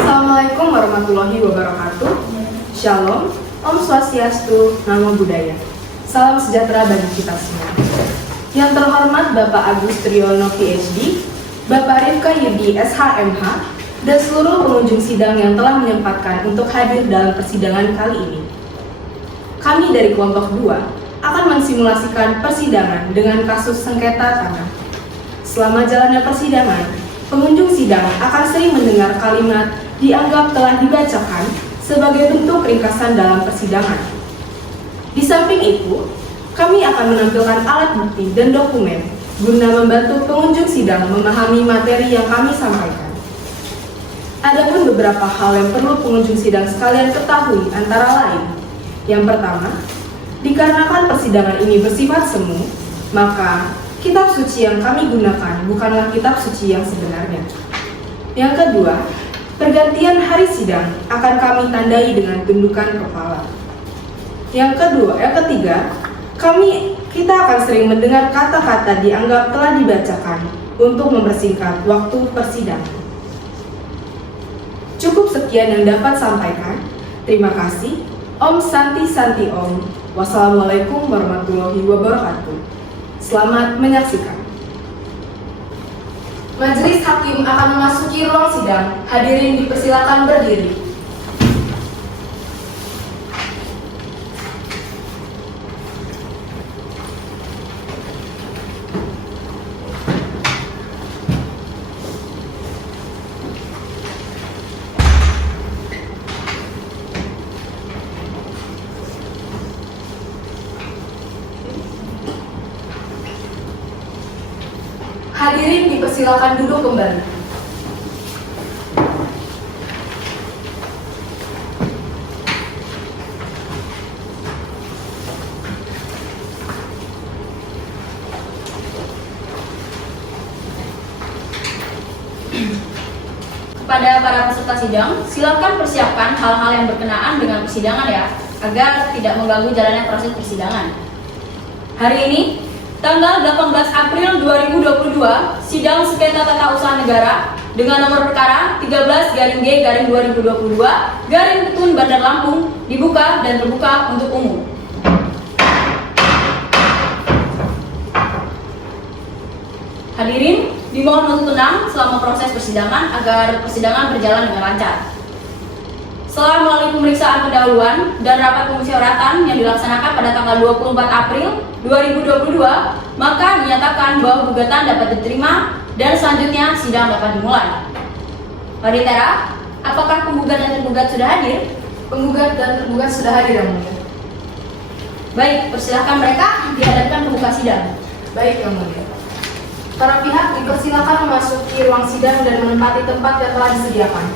Assalamualaikum warahmatullahi wabarakatuh. Shalom, Om Swastiastu, Namo Buddhaya. Salam sejahtera bagi kita semua. Yang terhormat Bapak Agus Triyono PhD, Bapak Rifka Yudi SHMH, dan seluruh pengunjung sidang yang telah menyempatkan untuk hadir dalam persidangan kali ini. Kami dari kelompok 2 akan mensimulasikan persidangan dengan kasus sengketa tanah. Selama jalannya persidangan, pengunjung sidang akan sering mendengar kalimat dianggap telah dibacakan sebagai bentuk ringkasan dalam persidangan. Di samping itu, kami akan menampilkan alat bukti dan dokumen guna membantu pengunjung sidang memahami materi yang kami sampaikan. Adapun beberapa hal yang perlu pengunjung sidang sekalian ketahui antara lain. Yang pertama, dikarenakan persidangan ini bersifat semu, maka kitab suci yang kami gunakan bukanlah kitab suci yang sebenarnya. Yang kedua, pergantian hari sidang akan kami tandai dengan tundukan kepala. Yang ketiga, kita akan sering mendengar kata-kata dianggap telah dibacakan untuk mempersingkat waktu persidangan. Cukup sekian yang dapat sampaikan. Terima kasih. Om Santi Santi Om. Wassalamualaikum warahmatullahi wabarakatuh. Selamat menyaksikan. Majelis Hakim akan memasuki ruang sidang. Hadirin dipersilakan berdiri. Hadirin dipersilakan duduk kembali. Kepada para peserta sidang, silakan persiapkan hal-hal yang berkenaan dengan persidangan ya, agar tidak mengganggu jalannya proses persidangan. Hari ini, tanggal 18 April 2022, sidang sengketa tata usaha negara dengan nomor perkara 13-G-2022 Bandar Lampung dibuka dan terbuka untuk umum. Hadirin dimohon untuk tenang selama proses persidangan agar persidangan berjalan dengan lancar. Setelah melalui pemeriksaan pendahuluan dan rapat pemusyawaratan yang dilaksanakan pada tanggal 24 April 2022, maka dinyatakan bahwa gugatan dapat diterima dan selanjutnya sidang dapat dimulai. Paditera, apakah penggugat dan tergugat sudah hadir? Penggugat dan tergugat sudah hadir, Yang Mulia. Baik, persilahkan mereka dihadapkan ke muka sidang. Baik, Yang Mulia. Para pihak dipersilakan memasuki ruang sidang dan menempati tempat yang telah disediakan.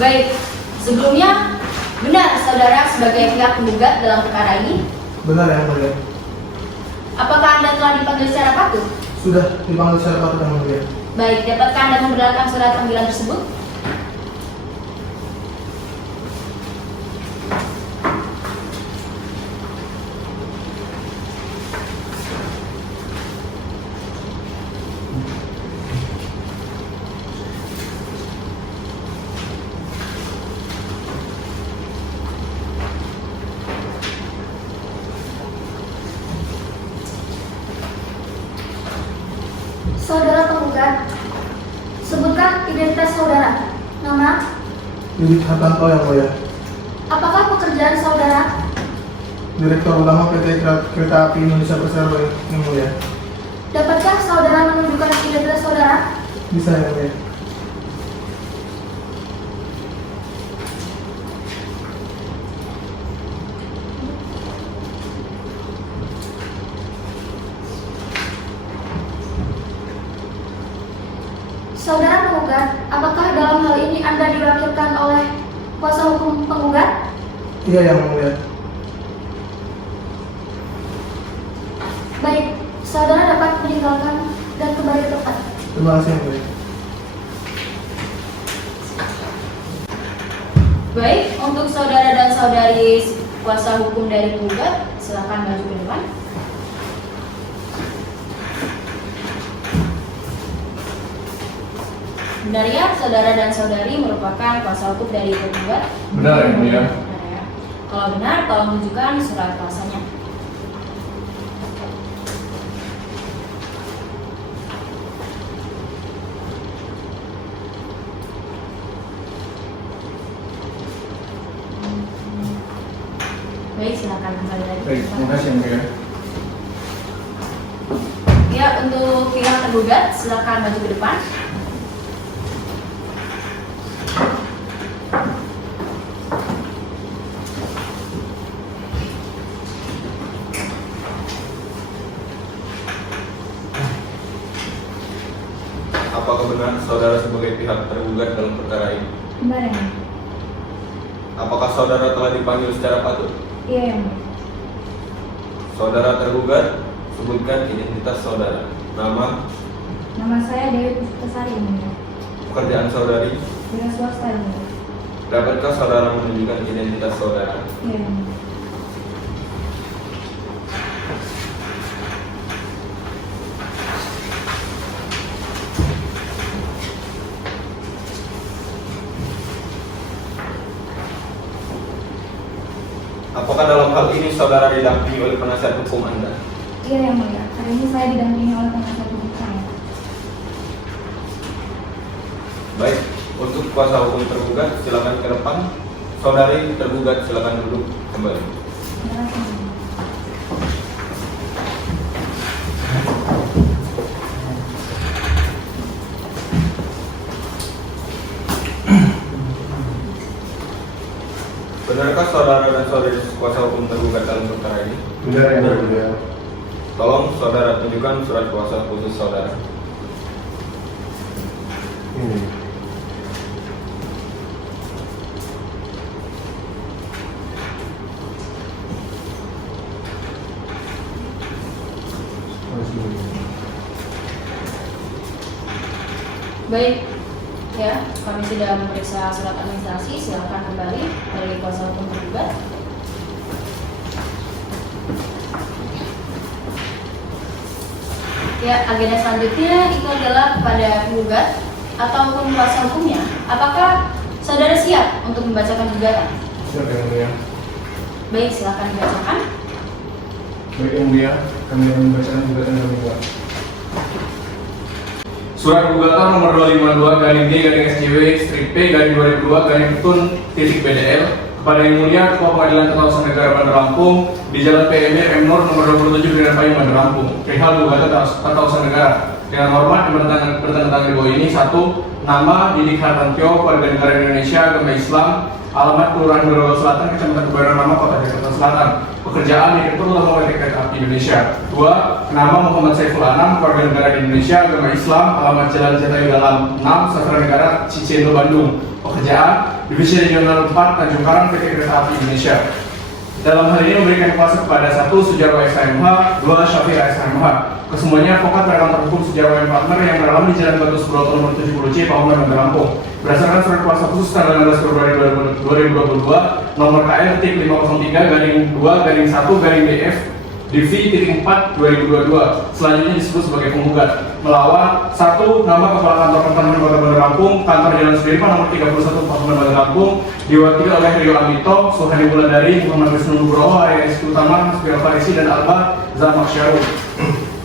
Baik, sebelumnya benar saudara sebagai pihak penggugat dalam perkara ini? Benar, Yang Mulia. Apakah Anda telah dipanggil secara patut? Sudah dipanggil secara patut, Yang Mulia. Baik, dapatkah Anda memperlihatkan surat panggilan tersebut? Saudara penggugat, sebutkan identitas saudara. Nama, Didik Hartanto yang mulia. apakah pekerjaan saudara? Direktur Utama PT Kereta Api Indonesia Persero yang mulia. Dapatkah saudara menunjukkan identitas saudara? Bisa yang mulia. Saudara penggugat, apakah dalam hal ini Anda diwakilkan oleh kuasa hukum penggugat? Iya yang mulia. Baik, saudara dapat meninggalkan dan kembali ke tempat. Terima kasih yang mulia. Baik, untuk saudara dan saudari kuasa hukum dari penggugat, silakan maju ke depan. Benar ya, saudara dan saudari merupakan kuasa hukum dari penggugat? Benar yang mulia. Benar ya. Kalau benar, tolong tunjukkan surat kuasanya. Baik, silakan kembali lagi. Baik, terima kasih yang mulia. Ya, untuk pihak tergugat, silakan maju ke depan. Apakah benar saudara sebagai pihak tergugat dalam perkara ini? Benar ya? Apakah saudara telah dipanggil secara patut? Iya yang mulia. Saudara tergugat, sebutkan identitas saudara. Nama, Nama saya Dewi Puspitasari yang mulia. pekerjaan saudari. Wira swasta yang mulia. Dapatkah saudara menunjukkan identitas saudara? Iya yang mulia. Apakah dalam hal ini saudara didampingi oleh penasihat hukum Anda? Iya yang mulia. Hari ini saya didampingi oleh penasihat hukum saya. Baik, untuk kuasa hukum tergugat silakan ke depan. Saudari tergugat silakan duduk kembali. Terima kasih. Yang mulia. Benarkah saudara dan saudari kuasa hukum tergugat dalam perkara ini? Benar yang mulia. Tolong saudara tunjukkan surat kuasa khusus saudara. Ini. Baik, ya, kami sudah memeriksa surat administrasi. Silakan kembali dari kuasa hukum tergugat. Ya, agenda selanjutnya itu adalah kepada penggugat ataupun kuasa hukumnya. Apakah saudara siap untuk membacakan gugatan? Siap yang mulia. Baik, silakan dibacakan. Baik yang mulia, kami akan membacakan gugatan kami buat. Surat gugatan nomor 252-D-SJW-P-2002-Petun.BDL kepada Yang Mulia Ketua Pengadilan Tata Usaha Negara Bandar Lampung di Jalan PMI M Nur nomor 27 Duren Payung Bandar Lampung. Perihal gugatan Tata Usaha Negara. Dengan hormat yang bertanda di bawah ini: 1. Nama Didik Hartanto, warga negara Indonesia, agama Islam, alamat Kelurahan Grogol Selatan, Kecamatan Kebayoran Lama, Kota Jakarta Selatan. Pekerjaan Direktur Utama PT Kereta Api Indonesia. 2. Nama Muhammad Saiful Anam, warga negara di Indonesia, agama Islam, alamat Jalan Jatayu Dalam 6, Sastra Negara, Cicendo, Bandung. Pekerjaan Divisi Regional 4, Tanjung Karang, PT Kereta Api Indonesia. Dalam hal ini memberikan kuasa kepada 1. Sujarwo SHMH, 2. Syafira SHMH. Kesemuanya advokat pada kantor hukum Sujarwo & Partner yang beralamat di Jalan Batu Subroto nomor 70C, Pakungan, Bandar Lampung. Berdasarkan surat kuasa khusus tanggal 16 Februari 2022 nomor KL.503-2-1-DF Divi.4 2022, selanjutnya disebut sebagai penggugat, melawan 1. Nama Kepala Kantor Pertanahan Kota Bandar Lampung, Kantor Jalan Sudirman nomor 31 Pakungan, Bandar Lampung, diwakili oleh Rio Amito, Suhani Wulandari, Muhammad Wisnu Nugroho, Arya Rizky Utama, Hasbi Al Farisi, dan Alba Zamak Syarul.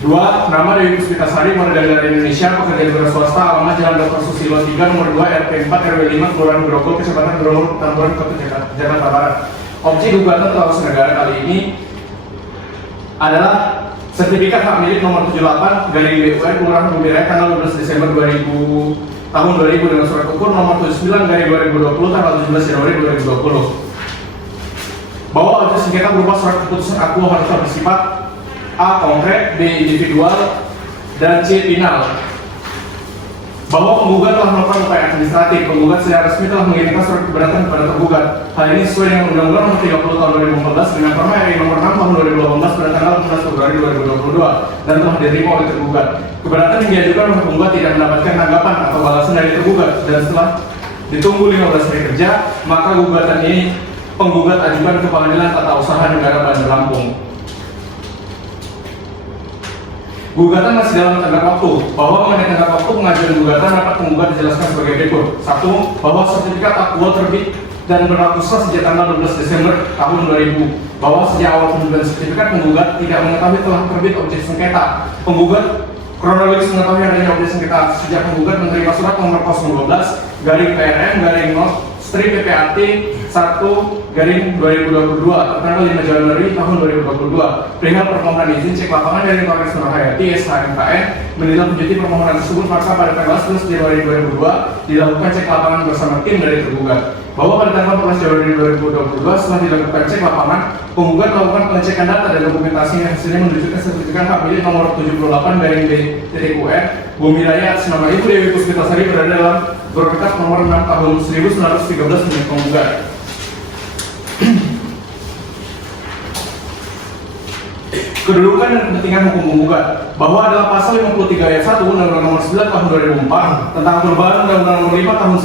2. Nama Dewi Puspitasari, warga negara Indonesia, pekerja negara swasta, alamat Jalan Dr. Susilo 3, nomor 2, RT 4, RW 5, Kelurahan Grogol, Kecamatan Grogol, Petamburan, Kota Jakarta Barat. Objek gugatan tentang negara kali ini adalah sertifikat hak milik nomor 78 garing BUN Kelurahan Bumi Raya tanggal 12 Desember 2000 tahun 2000 dengan surat ukur nomor 79 garing 2020 tanggal 17 Januari 2020. Bahwa objek sengketa berupa surat keputusan akuo harus bersifat A. Konkret, B. Individual, dan C. Final. Bahwa penggugat telah melakukan upaya administratif, penggugat secara resmi telah mengirimkan surat keberatan kepada tergugat. Hal ini sesuai dengan Undang-Undang Nomor 30 Tahun 2014 dengan Perma RI Nomor 6 Tahun 2018 pada tanggal 16 Februari 2022 dan telah diterima oleh tergugat. Keberatan yang diajukan oleh penggugat tidak mendapatkan tanggapan atau balasan dari tergugat dan setelah ditunggu 15 hari kerja, maka gugatan ini penggugat ajukan ke Pengadilan Tata Usaha Negara Bandar Lampung. Gugatan masih dalam tenggat waktu. Bahwa mengenai tenggat waktu pengajuan gugatan dapat penggugat dijelaskan sebagai berikut. 1. Bahwa sertifikat akuo terbit dan berlaku sah sejak tanggal 12 Desember tahun 2000. Bahwa sejak awal penuntutan sertifikat penggugat tidak mengetahui telah terbit objek sengketa. Penggugat kronologis mengetahui adanya objek sengketa sejak penggugat menerima surat nomor 012 garing PRM garing strip PPAT 1 garing 2022 tanggal 5 Januari tahun 2022 perihal permohonan izin cek lapangan dari Torres Nurhayati SHMKN menindaklanjuti permohonan tersebut, maka pada tanggal 11 Januari 2002 dilakukan cek lapangan bersama tim dari tergugat. Bahwa pada tanggal 14 Januari 2022 setelah dilakukan cek lapangan, penggugat melakukan pengecekan data dan dokumentasi yang hasilnya menunjukkan sertifikat hak milik nomor 78 garing B.UN Bumi Raya atas nama Ibu Dewi Puspitasari berada dalam berkas nomor 6 tahun 1913 milik penggugat. Kedudukan dan kepentingan hukum penggugat. Bahwa adalah pasal 53 ayat 1 Undang-Undang Nomor 9 tahun 2004 tentang perubahan Undang-Undang Nomor 5 tahun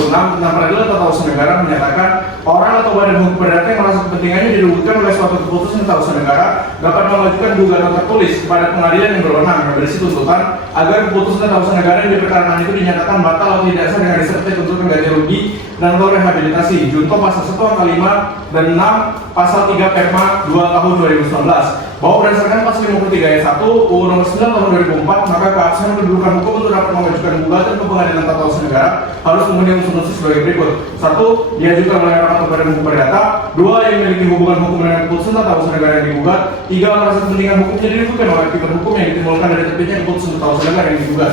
1986 tentang peradilan tata usaha negara menyatakan orang atau badan hukum perdata yang merasa kepentingannya dirugikan oleh suatu keputusan tata usaha negara dapat mengajukan gugatan tertulis kepada pengadilan yang berwenang yang berisi tuntutan agar keputusan tata usaha negara yang diperkarakan itu dinyatakan batal atau tidak sah dengan disertai tuntutan ganti rugi dan atau rehabilitasi. Junto pasal 1 angka 5 dan 6 pasal 3 Perma 2 tahun 2019. Bahwa berdasarkan pasal 53 ayat 1 UU Nomor 9 tahun 2004, maka keabsahan kedudukan hukum untuk dapat mengajukan gugatan ke pengadilan tata usaha negara harus memenuhi unsur-unsur sebagai berikut. 1. Diajukan oleh orang atau badan hukum perdata. 2. Yang memiliki hubungan hukum dengan keputusan tata usaha negara yang digugat. 3. Merasa kepentingan hukumnya dirugikan oleh akibat hukum yang ditimbulkan dari terbitnya keputusan tata usaha negara yang digugat.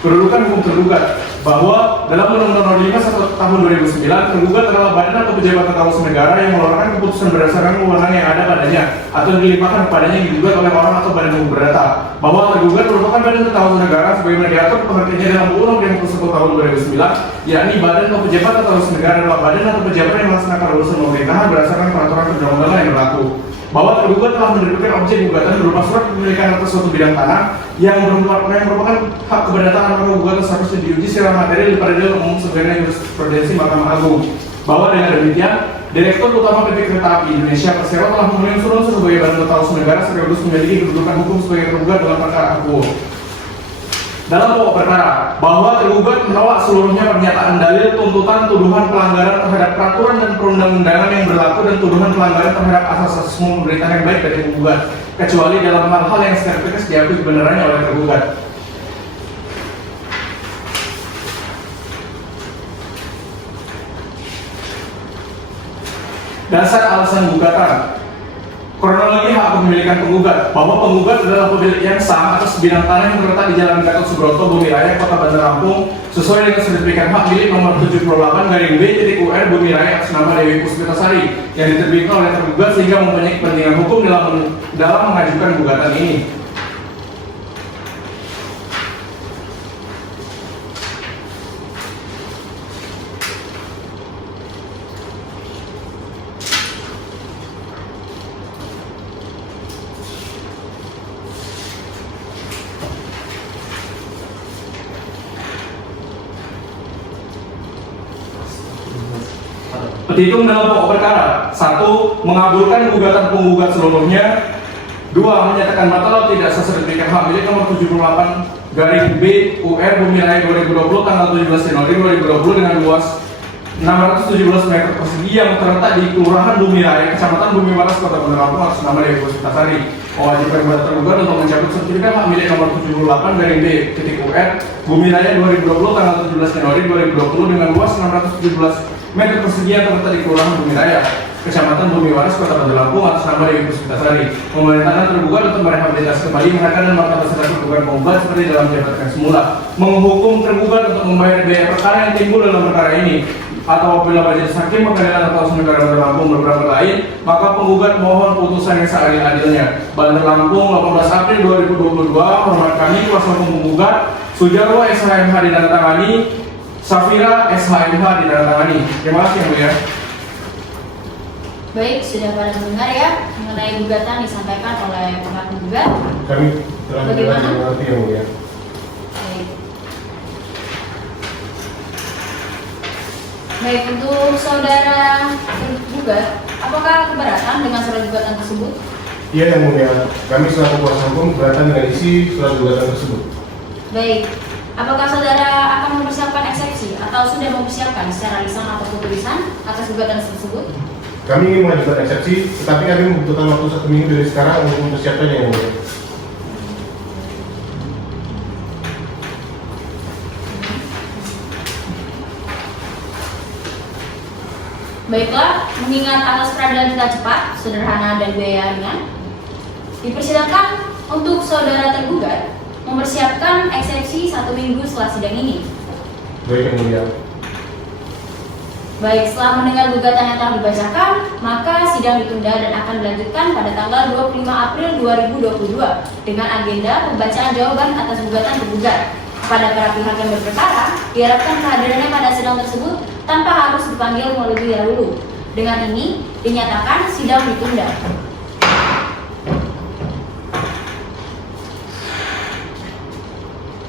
Kedudukan hukum tergugat. Bahwa dalam Undang-Undang Nomor 5 tahun 2009, tergugat adalah badan atau pejabat tata usaha negara yang mengeluarkan keputusan berdasarkan wewenang yang ada padanya atau dilimpahkan kepadanya yang digugat oleh orang atau badan hukum perdata. Bahwa tergugat merupakan badan tata usaha negara sebagaimana diatur pengertiannya dalam UU Nomor 51 tahun 2009, yakni badan atau pejabat tata usaha negara adalah badan atau pejabat yang melaksanakan urusan pemerintahan berdasarkan peraturan perundang-undangan yang berlaku. Bahwa tergugat telah menerbitkan objek gugatan berupa surat kepemilikan atas suatu bidang tanah yang merupakan hak keberdataan, maka gugatan seharusnya diuji secara materi di peradilan umum sebagaimana jurisprudensi Mahkamah Agung. Bahwa dengan demikian, Direktur Utama PT Kereta Api Indonesia Persero telah memenuhi unsur-unsur sebagai badan tata usaha negara sekaligus memiliki kedudukan hukum sebagai tergugat dalam perkara akuo. Dalam pokok perkara, bahwa tergugat menolak seluruhnya pernyataan dalil, tuntutan, tuduhan pelanggaran terhadap peraturan dan perundang-undangan yang berlaku dan tuduhan pelanggaran terhadap asas-asas umum pemerintahan yang baik dari tergugat, kecuali dalam hal-hal yang secara tegas diakui kebenarannya oleh tergugat. Dasar alasan gugatan. Kronologi hak kepemilikan penggugat. Bahwa penggugat adalah pemilik yang sah atas bidang tanah yang terletak di Jalan Gatot Subroto, Bumi Raya, Kota Bandar Lampung, sesuai dengan sertifikat hak milik nomor 78 garing B.UN Bumi Raya atas nama Dewi Puspitasari yang diterbitkan oleh tergugat sehingga mempunyai kepentingan hukum dalam mengajukan gugatan ini. Petitum dalam pokok perkara. 1. Mengabulkan gugatan penggugat seluruhnya. 2. Menyatakan batal atau tidak sah sertifikat hak milik nomor 78 garing B.UN Bumi Raya 2020 tanggal 17 Januari 2020 dengan luas 617 meter persegi yang terletak di Kelurahan Bumi Raya, Kecamatan Bumi Waras, Kota Bandar Lampung atas nama Dewi Puspitasari. Mewajibkan kepada tergugat untuk mencabut sertifikat hak milik nomor 78/B.UR Bumi Raya 2020 tanggal 17 Januari 2020 dengan luas 617 meter persegi yang terletak di Kelurahan Bumi Raya, Kecamatan Bumi Waras, Kota Bandar Lampung atas nama Dewi Puspitasari. Memerintahkan tergugat untuk merehabilitasi kembali harkat dan martabat serta tergugat penggugat seperti dalam jabatan semula. Menghukum tergugat untuk membayar biaya perkara yang timbul dalam perkara ini, atau apabila majelis hakim pengadilan atau negara Bandar Lampung berpendapat lain, maka penggugat mohon putusan yang seadil-adilnya. Bandar Lampung 18 April 2022. Hormat kami kuasa hukum penggugat Sujarwo SHMH ditandatangani, Safira SHMH ditandatangani. Terima kasih yang mulia. Baik, sudah pada mendengar ya mengenai gugatan disampaikan oleh pihak penggugat. Kami telah Bagaimana? mengerti yang mulia. Baik. Baik, untuk saudara tergugat, apakah keberatan dengan surat gugatan tersebut? Iya yang mulia, kami selaku kuasa hukum keberatan dengan isi surat gugatan tersebut. Baik, apakah saudara akan mempersiapkan eksepsi atau sudah mempersiapkan secara lisan atau tulisan atas gugatan tersebut? Kami ingin mengajukan eksepsi, tetapi kami membutuhkan waktu 1 minggu dari sekarang untuk mempersiapkannya yang mulia. Baiklah, mengingat atas peradilan kita cepat, sederhana dan biaya ringan, dipersilakan untuk saudara tergugat mempersiapkan eksepsi 1 minggu setelah sidang ini. Baik yang mulia. Baik, setelah mendengar gugatan yang telah dibacakan, maka sidang ditunda dan akan dilanjutkan pada tanggal 25 April 2022 dengan agenda pembacaan jawaban atas gugatan tergugat. Kepada para pihak yang berperkara, diharapkan kehadirannya pada sidang tersebut tanpa harus dipanggil terlebih dahulu. Dengan ini, dinyatakan sidang ditunda.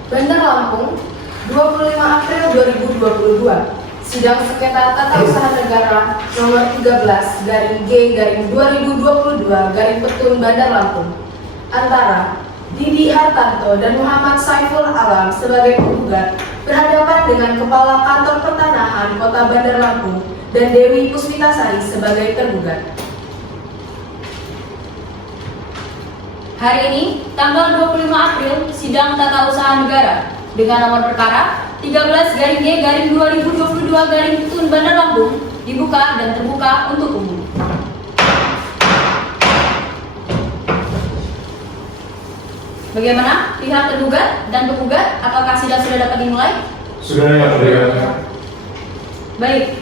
Bandar Lampung, 25 April 2022. Sidang sengketa tata usaha negara nomor 13/G/2022 Petun Bandar Lampung antara Didi Hartanto dan Muhammad Saiful Alam sebagai penggugat berhadapan dengan Kepala Kantor Pertanahan Kota Bandar Lampung dan Dewi Puspitasari sebagai tergugat. Hari ini, tanggal 25 April, sidang tata usaha negara dengan nomor perkara 13/G/2022 Petun Bandar Lampung dibuka dan terbuka untuk umum. Bagaimana pihak tergugat dan penggugat? Apakah sidang sudah dapat dimulai? Sudah yang mulia. Baik.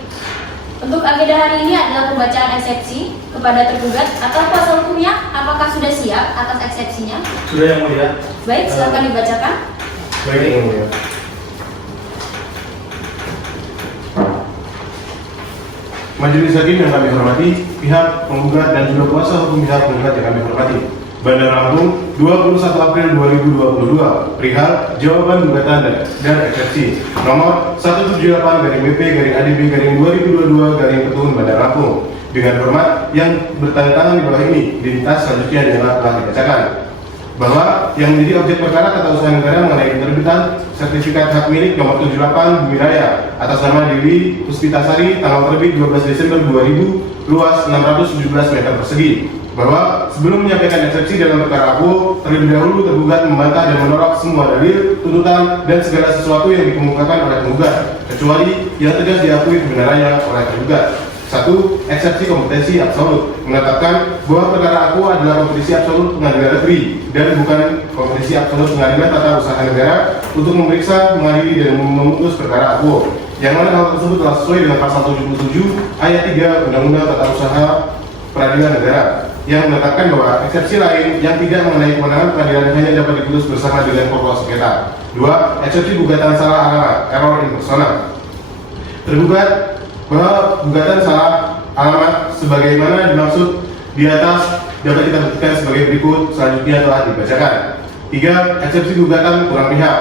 Untuk agenda hari ini adalah pembacaan eksepsi kepada tergugat atau kuasa hukumnya. Apakah sudah siap atas eksepsinya? Sudah yang mulia. Baik, silakan dibacakan. Baik yang mulia. Majelis hakim yang kami hormati, pihak penggugat dan juga kuasa hukum pihak penggugat yang kami hormati. Bandar Lampung, 21 April 2022, perihal jawaban gugatan dan eksepsi nomor 178/BP/ADB/2022 Petun Bandar Lampung. Dengan hormat yang bertanda tangan di bawah ini, diminta selanjutnya dengan telah dibacakan bahwa yang menjadi objek perkara tata usaha negara mengenai penerbitan sertifikat hak milik nomor 78 Bumi Raya atas nama Dewi Puspitasari tanggal terbit 12 Desember 2000 luas 617 meter persegi, bahwa sebelum menyampaikan eksepsi dalam perkara aku, terlebih dahulu tergugat membantah dan menolak semua dalil, tuntutan, dan segala sesuatu yang dikemukakan oleh penggugat, kecuali yang tegas diakui kebenarannya oleh tergugat. 1. Eksepsi kompetensi absolut menetapkan bahwa perkara aku adalah kompetisi absolut pengadilan negeri dan bukan kompetisi absolut pengadilan tata usaha negara untuk memeriksa, mengadili, dan memutus perkara aku, yang mana hal tersebut telah sesuai dengan pasal 77 ayat 3 Undang-Undang Tata Usaha Peradilan Negara yang menetapkan bahwa eksepsi lain yang tidak mengenai kewenangan pengadilan hanya dapat diputus bersama dengan pokok sengketa. 2. Eksepsi gugatan salah alamat, error in persona. Tergugat bahwa gugatan salah alamat sebagaimana dimaksud di atas dapat kita buktikan sebagai berikut, selanjutnya telah dibacakan. 3. Eksepsi gugatan kurang pihak,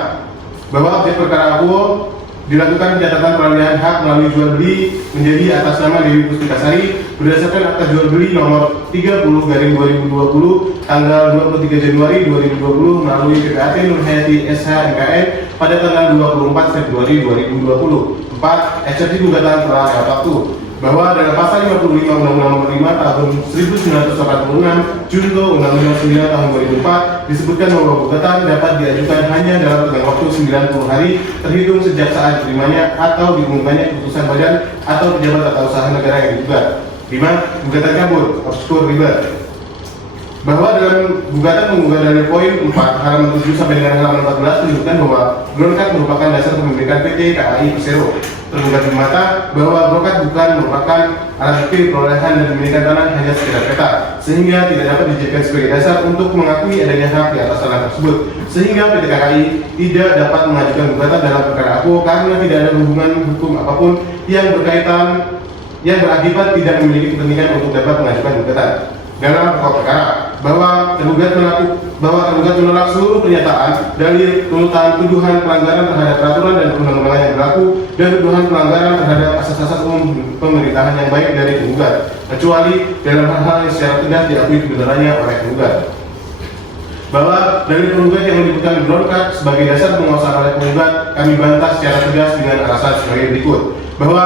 bahwa objek perkara aku dilakukan catatan peralihan hak melalui jual beli menjadi atas nama Dewi Puspitasari berdasarkan akta jual beli nomor 30/2020 tanggal 23 Januari 2020 melalui PPAT Nur Hayati SH MKN pada tanggal 24 Februari 2020. 4. Eksepsi gugatan telah lewat waktu, bahwa dalam pasal 55 Undang-Undang Nomor 5 Tahun 1986 Junto Undang-Undang 9 Tahun 2004 disebutkan bahwa gugatan dapat diajukan hanya dalam tenggang waktu 90 hari terhitung sejak saat diterimanya atau diumumkannya keputusan badan atau pejabat tata usaha negara yang digugat. 5. Gugatan kabur obskur ribet, bahwa dalam gugatan penggugat dari poin 4 halaman 7 sampai dengan halaman 14 menyebutkan bahwa brokat merupakan dasar pemilikan PT KAI Persero. Tergugat membantah bahwa brokat bukan merupakan alat bukti perolehan dan pemilikan tanah hanya sekedar peta, sehingga tidak dapat dijadikan sebagai dasar untuk mengakui adanya hak di atas tanah tersebut, sehingga PT KAI tidak dapat mengajukan gugatan dalam perkara aku karena tidak ada hubungan hukum apapun yang berkaitan yang berakibat tidak memiliki kepentingan untuk dapat mengajukan gugatan. Dalam pokok perkara, bahwa tergugat menolak seluruh pernyataan, dalil, tuntutan, tuduhan pelanggaran terhadap peraturan dan undang-undang yang berlaku dan tuduhan pelanggaran terhadap asas-asas umum pemerintahan yang baik dari penggugat, kecuali dalam hal-hal yang secara tegas diakui kebenarannya oleh penggugat. Bahwa dalil penggugat yang menyebutkan brokat sebagai dasar penguasaan oleh penggugat kami bantah secara tegas dengan alasan sebagai berikut, bahwa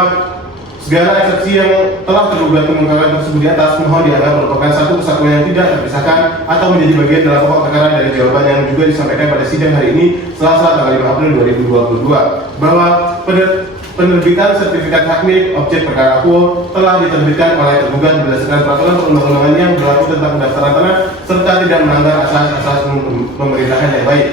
segala eksepsi yang telah tergugat kemukakan tersebut di atas mohon dianggap merupakan satu kesatuan yang tidak terpisahkan atau menjadi bagian dalam pokok perkara dari jawaban yang juga disampaikan pada sidang hari ini Selasa tanggal 5 April 2022, bahwa penerbitan sertifikat hak milik objek perkara aku telah diterbitkan oleh tergugat berdasarkan peraturan perundang-undangan yang berlaku tentang pendaftaran tanah serta tidak melanggar asas-asas pemerintahan yang baik.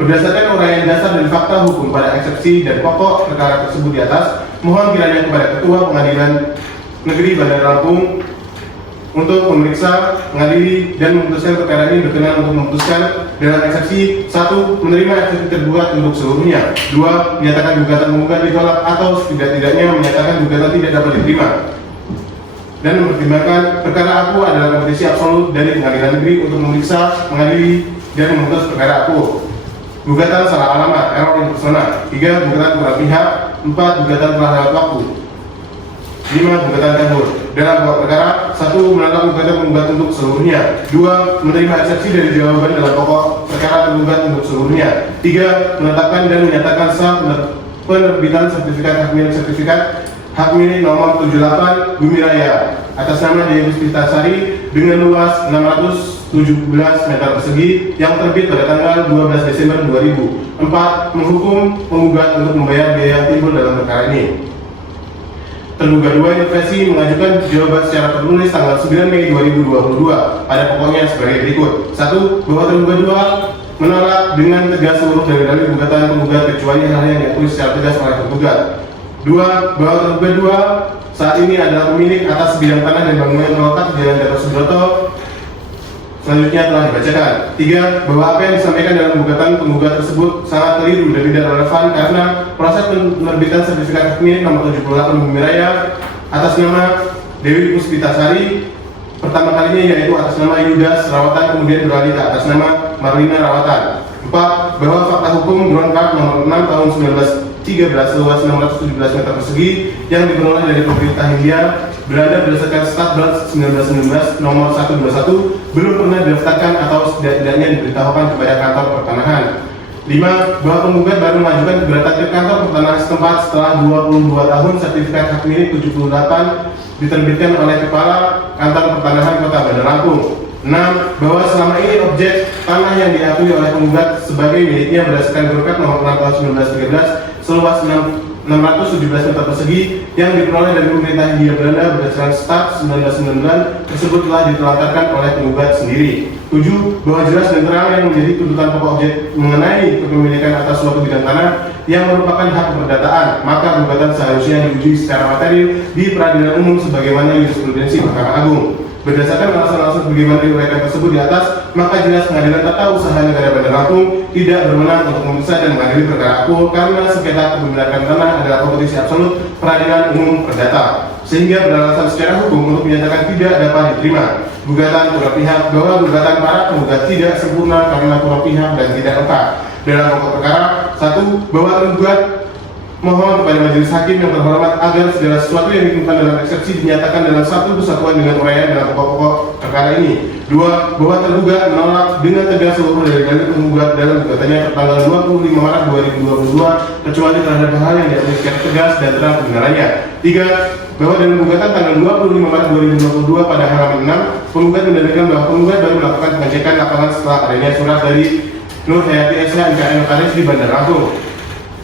Berdasarkan uraian dasar dan fakta hukum pada eksepsi dan pokok perkara tersebut di atas, mohon kiranya kepada Ketua Pengadilan Negeri Bandar Lampung untuk memeriksa, mengadili, dan memutuskan perkara ini berkenan untuk memutuskan dalam eksepsi 1. Menerima eksepsi tergugat untuk seluruhnya. 2. Menyatakan gugatan penggugat ditolak atau setidak-tidaknya menyatakan gugatan tidak dapat diterima dan mempertimbangkan perkara aku adalah kompetisi absolut dari Pengadilan Negeri untuk memeriksa, mengadili, dan memutus perkara aku. Gugatan salah alamat, error impersonal. 3. Gugatan kurang pihak. 4. Gugatan telah lewat waktu. 5. Gugatan kabur. Dalam pokok perkara, 1. Menolak gugatan penggugat untuk seluruhnya. 2. Menerima eksepsi dari jawaban dalam pokok perkara tergugat untuk seluruhnya. 3. Menetapkan dan menyatakan sah penerbitan sertifikat hak milik nomor 78 Bumi Raya atas nama Dewi Puspitasari dengan luas 617 meter persegi yang terbit pada tanggal 12 Desember 2000. 4. Menghukum penggugat untuk membayar biaya yang timbul dalam perkara ini. Terduga 2 intervensi mengajukan jawaban secara tertulis tanggal 9 Mei 2022 pada pokoknya sebagai berikut. 1. Bahwa terduga 2 menolak dengan tegas seluruh dari gugatan penggugat kecuali hal yang ditulis secara tegas oleh tergugat. 2. Bahwa terduga 2 saat ini adalah pemilik atas bidang tanah dan bangunan terletak di Jalan Gatot Subroto. Selanjutnya telah dibacakan. 3. Bahwa apa yang disampaikan dalam gugatan penggugat tersebut sangat keliru dan tidak relevan karena proses penerbitan sertifikat hak milik nomor 78 Bumi Raya atas nama Dewi Puspitasari pertama kalinya yaitu atas nama Yudas Rawatan kemudian beralih ke atas nama Marlina Rawatan. 4. Bahwa fakta hukum Brokat nomor 6 tahun 1913 luas 617 meter persegi yang diperoleh dari pemerintah Hindia berada berdasarkan Statblad 1919 nomor 121 belum pernah didaftarkan atau setidaknya diberitahukan kepada kantor pertanahan. 5. Bahwa penggugat baru mengajukan keberatan ke kantor pertanahan setempat setelah 22 tahun sertifikat hak milik 78 diterbitkan oleh Kepala Kantor Pertanahan Kota Bandar Lampung. 6. Bahwa selama ini objek tanah yang diakui oleh penggugat sebagai miliknya berdasarkan Brokat nomor 6 tahun 1913 seluas 617 meter persegi yang diperoleh dari pemerintah Hindia Belanda berdasarkan Stat 1999 tersebut telah ditelantarkan oleh penggugat sendiri. 7. Bahwa jelas dan terang yang menjadi tuntutan pokok objek mengenai kepemilikan atas suatu bidang tanah yang merupakan hak keperdataan, maka gugatan seharusnya diuji secara material di peradilan umum sebagaimana jurisprudensi Mahkamah Agung. Berdasarkan alasan-alasan bagaimana diuraikan tersebut di atas, maka jelas Pengadilan Tata Usaha Negara Bandar Lampung tidak berwenang untuk memeriksa dan mengadili perkara aku karena sengketa kepemilikan tanah adalah kompetisi absolut peradilan umum perdata, sehingga beralasan secara hukum untuk menyatakan tidak dapat diterima gugatan kurang pihak bahwa gugatan para penggugat tidak sempurna karena kurang pihak dan tidak lengkap. Dalam pokok perkara 1. Bahwa tergugat Mohon kepada majelis hakim yang terhormat agar segala sesuatu yang dikemukakan dalam eksepsi dinyatakan dalam satu kesatuan dengan uraian dalam pokok-pokok perkara ini. 2. Bahwa tergugat menolak dengan tegas seluruh dari penggugat dalam gugatannya tertanggal 25 Maret 2022 kecuali terhadap hal yang diatur secara tegas dan terang kebenarannya. 3. Bahwa dalam gugatan tanggal 25 Maret 2022 pada halaman 6, penggugat mendalilkan bahwa penggugat baru melakukan pengecekan lapangan setelah adanya surat dari Nur Hayati SH NKN Notaris di Bandar Lampung.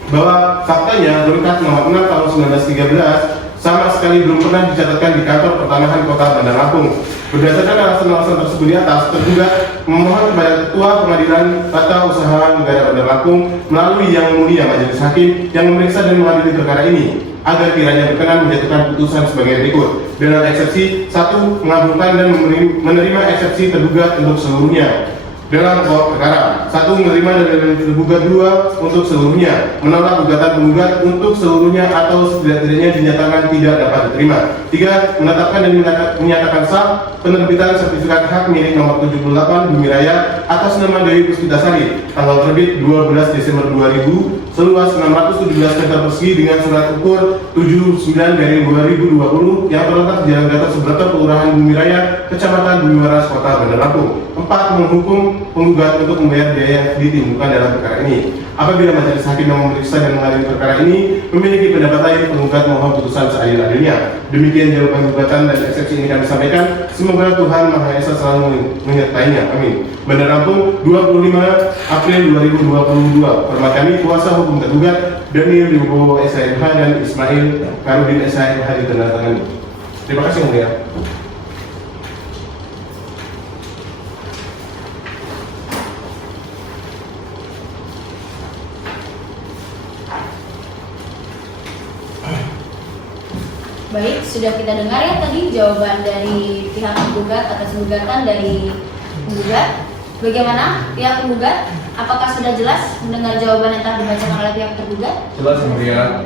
Bahwa faktanya berkas nomor 6 tahun 1913 sama sekali belum pernah dicatatkan di kantor pertanahan kota Bandar Lampung. Berdasarkan alasan-alasan tersebut di atas, tergugat memohon kepada Ketua Pengadilan Tata Usaha Negara Bandar Lampung melalui Yang Mulia Majelis Hakim yang memeriksa dan mengadili perkara ini agar kiranya berkenan menjatuhkan putusan sebagai berikut. Dengan eksepsi 1, mengabulkan dan menerima eksepsi tergugat untuk seluruhnya. Dalam pokok perkara, 1. Menerima dari tergugat. 2. Untuk seluruhnya, menolak gugatan penggugat untuk seluruhnya atau setidak-tidaknya dinyatakan tidak dapat diterima. 3. Menetapkan dan menyatakan sah penerbitan sertifikat hak milik nomor 78 Bumi Raya atas nama Dewi Puspitasari tanggal terbit 12 Desember 2000 seluas 617 meter persegi dengan surat ukur 79/2020 yang terletak di Jalan Gatot Subroto, Kelurahan Bumi Raya, Kecamatan Bumi Waras, Kota Bandar Lampung. 4. Menghukum penggugat untuk membayar biaya yang ditimbulkan dalam perkara ini. Apabila majelis hakim yang memeriksa dan mengadili perkara ini memiliki pendapat lain, penggugat mohon putusan seadil-adilnya. Demikian jawaban gugatan dan eksepsi ini kami sampaikan. Semoga Tuhan Maha Esa selalu menyertainya. Amin. Bandar Lampung, 25 April 2022. Hormat kami kuasa hukum tergugat Daniel Wibowo SHMH dan Ismail Karudin SHMH ditandatangani. Terima kasih Yang Mulia. Baik, sudah kita dengar ya tadi jawaban dari pihak penggugat atas gugatan dari penggugat. Bagaimana pihak penggugat? Apakah sudah jelas mendengar jawaban yang telah dibacakan oleh pihak tergugat? Jelas Yang Mulia.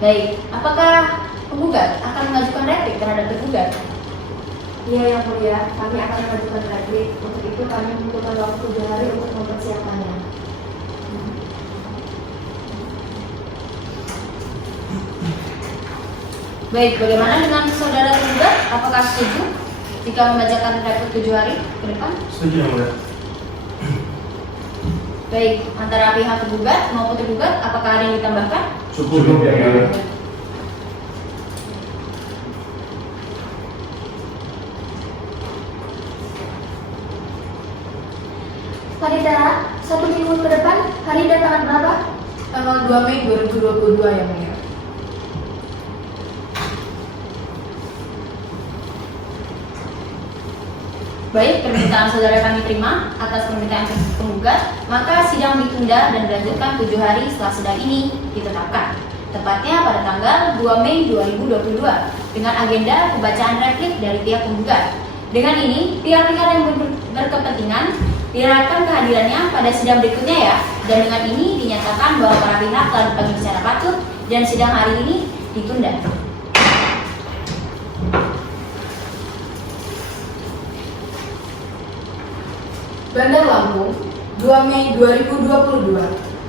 Baik, apakah penggugat akan mengajukan replik terhadap tergugat? Iya Yang Mulia, kami akan mengajukan replik. Untuk itu kami membutuhkan waktu 2 hari untuk mempersiapkannya. Baik, bagaimana dengan saudara tergugat? Apakah setuju jika membacakan replik 7 hari ke depan? Setuju Yang Mulia. Baik, antara pihak tergugat maupun tergugat, apakah ada yang ditambahkan? Cukup Yang Mulia. Panitera, 1 minggu ke depan, hari dan tanggal berapa? Tanggal 2 Mei 2022 Yang Mulia. Baik, permintaan saudara kami terima atas permintaan penggugat, maka sidang ditunda dan dilanjutkan 7 hari setelah sidang ini ditetapkan. Tepatnya pada tanggal 2 Mei 2022 dengan agenda pembacaan replik dari pihak penggugat. Dengan ini, pihak-pihak yang berkepentingan diharapkan kehadirannya pada sidang berikutnya ya. Dan dengan ini dinyatakan bahwa para pihak telah dipanggil secara patut dan sidang hari ini ditunda. Bandar Lampung, 2 Mei 2022.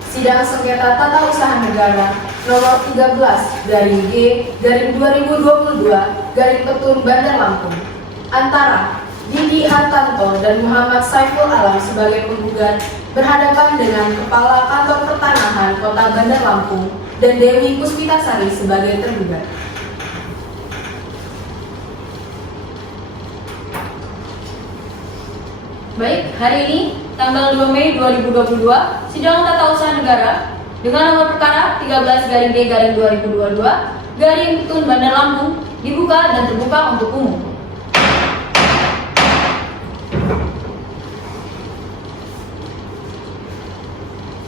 Sidang sengketa tata usaha negara nomor 13-G/2022 Bandar Lampung antara Didi Hartanto dan Muhammad Saiful Alam sebagai penggugat berhadapan dengan Kepala Kantor Pertanahan Kota Bandar Lampung dan Dewi Puspitasari sebagai tergugat. Baik, hari ini tanggal 2 Mei 2022, sidang tata usaha negara dengan nomor perkara 13-G/2022 Bandar Lampung dibuka dan terbuka untuk umum.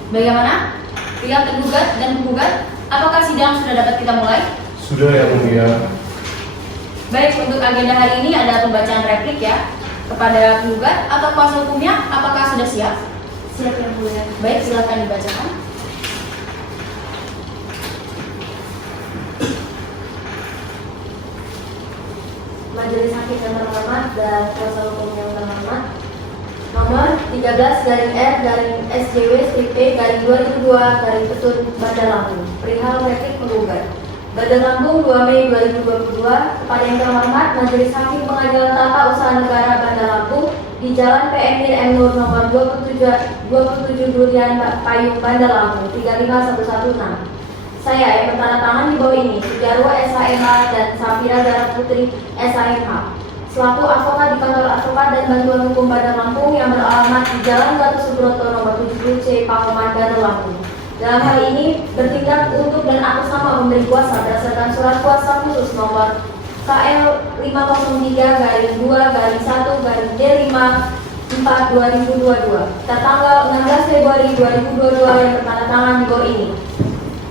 Bagaimana? Pihak tergugat dan penggugat, apakah sidang sudah dapat kita mulai? Sudah Yang Mulia. Baik, untuk agenda hari ini ada pembacaan replik ya kepada penggugat atau kuasa hukumnya, apakah sudah siap? Siap Yang Mulia. Baik, silakan dibacakan. Majelis hakim yang terhormat dan kuasa hukum yang terhormat, nomor 13/R/SJW/P/2002 Bandar Lampung perihal replik penggugat. Bandar Lampung 2 Mei 2022 kepada yang terhormat Majelis Hakim Pengadilan Tata Usaha Negara Bandar Lampung di Jalan PMir M. Nur nomor 27 Durian Payung Bandar Lampung 35116. Saya yang bertanda tangan di bawah ini, Sujarwo SHMH dan Safira Zara Putri SHMH, selaku advokat di kantor advokat dan bantuan hukum Bandar Lampung yang beralamat di Jalan Gatot Subroto nomor 70C Pakuman Bandar Lampung. Dalam hal ini bertindak untuk dan atas nama memberi kuasa berdasarkan surat kuasa khusus nomor KL 503-2-1-D5-4/2022 tertanggal 16 Februari 2022 yang bertanda tangan di bawah ini.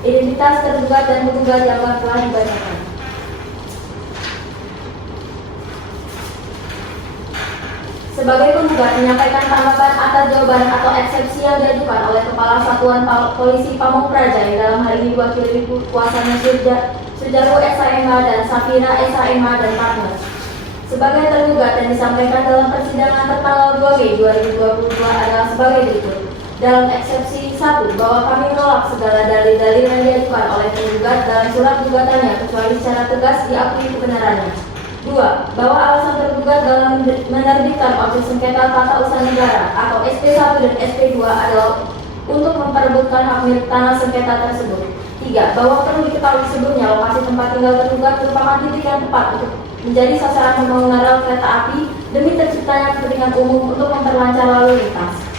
Identitas tergugat dan penggugat yang telah dibacakan. Sebagai penggugat menyampaikan tanggapan atas jawaban atau eksepsi yang diajukan oleh Kepala Satuan Polisi Pamong Praja yang dalam hal ini diwakili kuasanya Sujarwo SHMH dan Safira SHMH dan partner. Sebagai tergugat yang disampaikan dalam persidangan tertanggal 2 Mei 2022 adalah sebagai berikut. Dalam eksepsi 1, bahwa kami menolak segala dalil-dalil yang diajukan oleh tergugat dalam surat gugatannya kecuali secara tegas diakui kebenarannya. 2. Bahwa alasan tergugat dalam menerbitkan objek sengketa tata usaha negara atau SP1 dan SP2 adalah untuk memperebutkan hak milik tanah sengketa tersebut. 3. Bahwa perlu diketahui sebelumnya lokasi tempat tinggal tergugat merupakan titik yang tepat untuk menjadi sasaran pembangunan rel kereta api demi terciptanya kepentingan umum untuk memperlancar lalu lintas.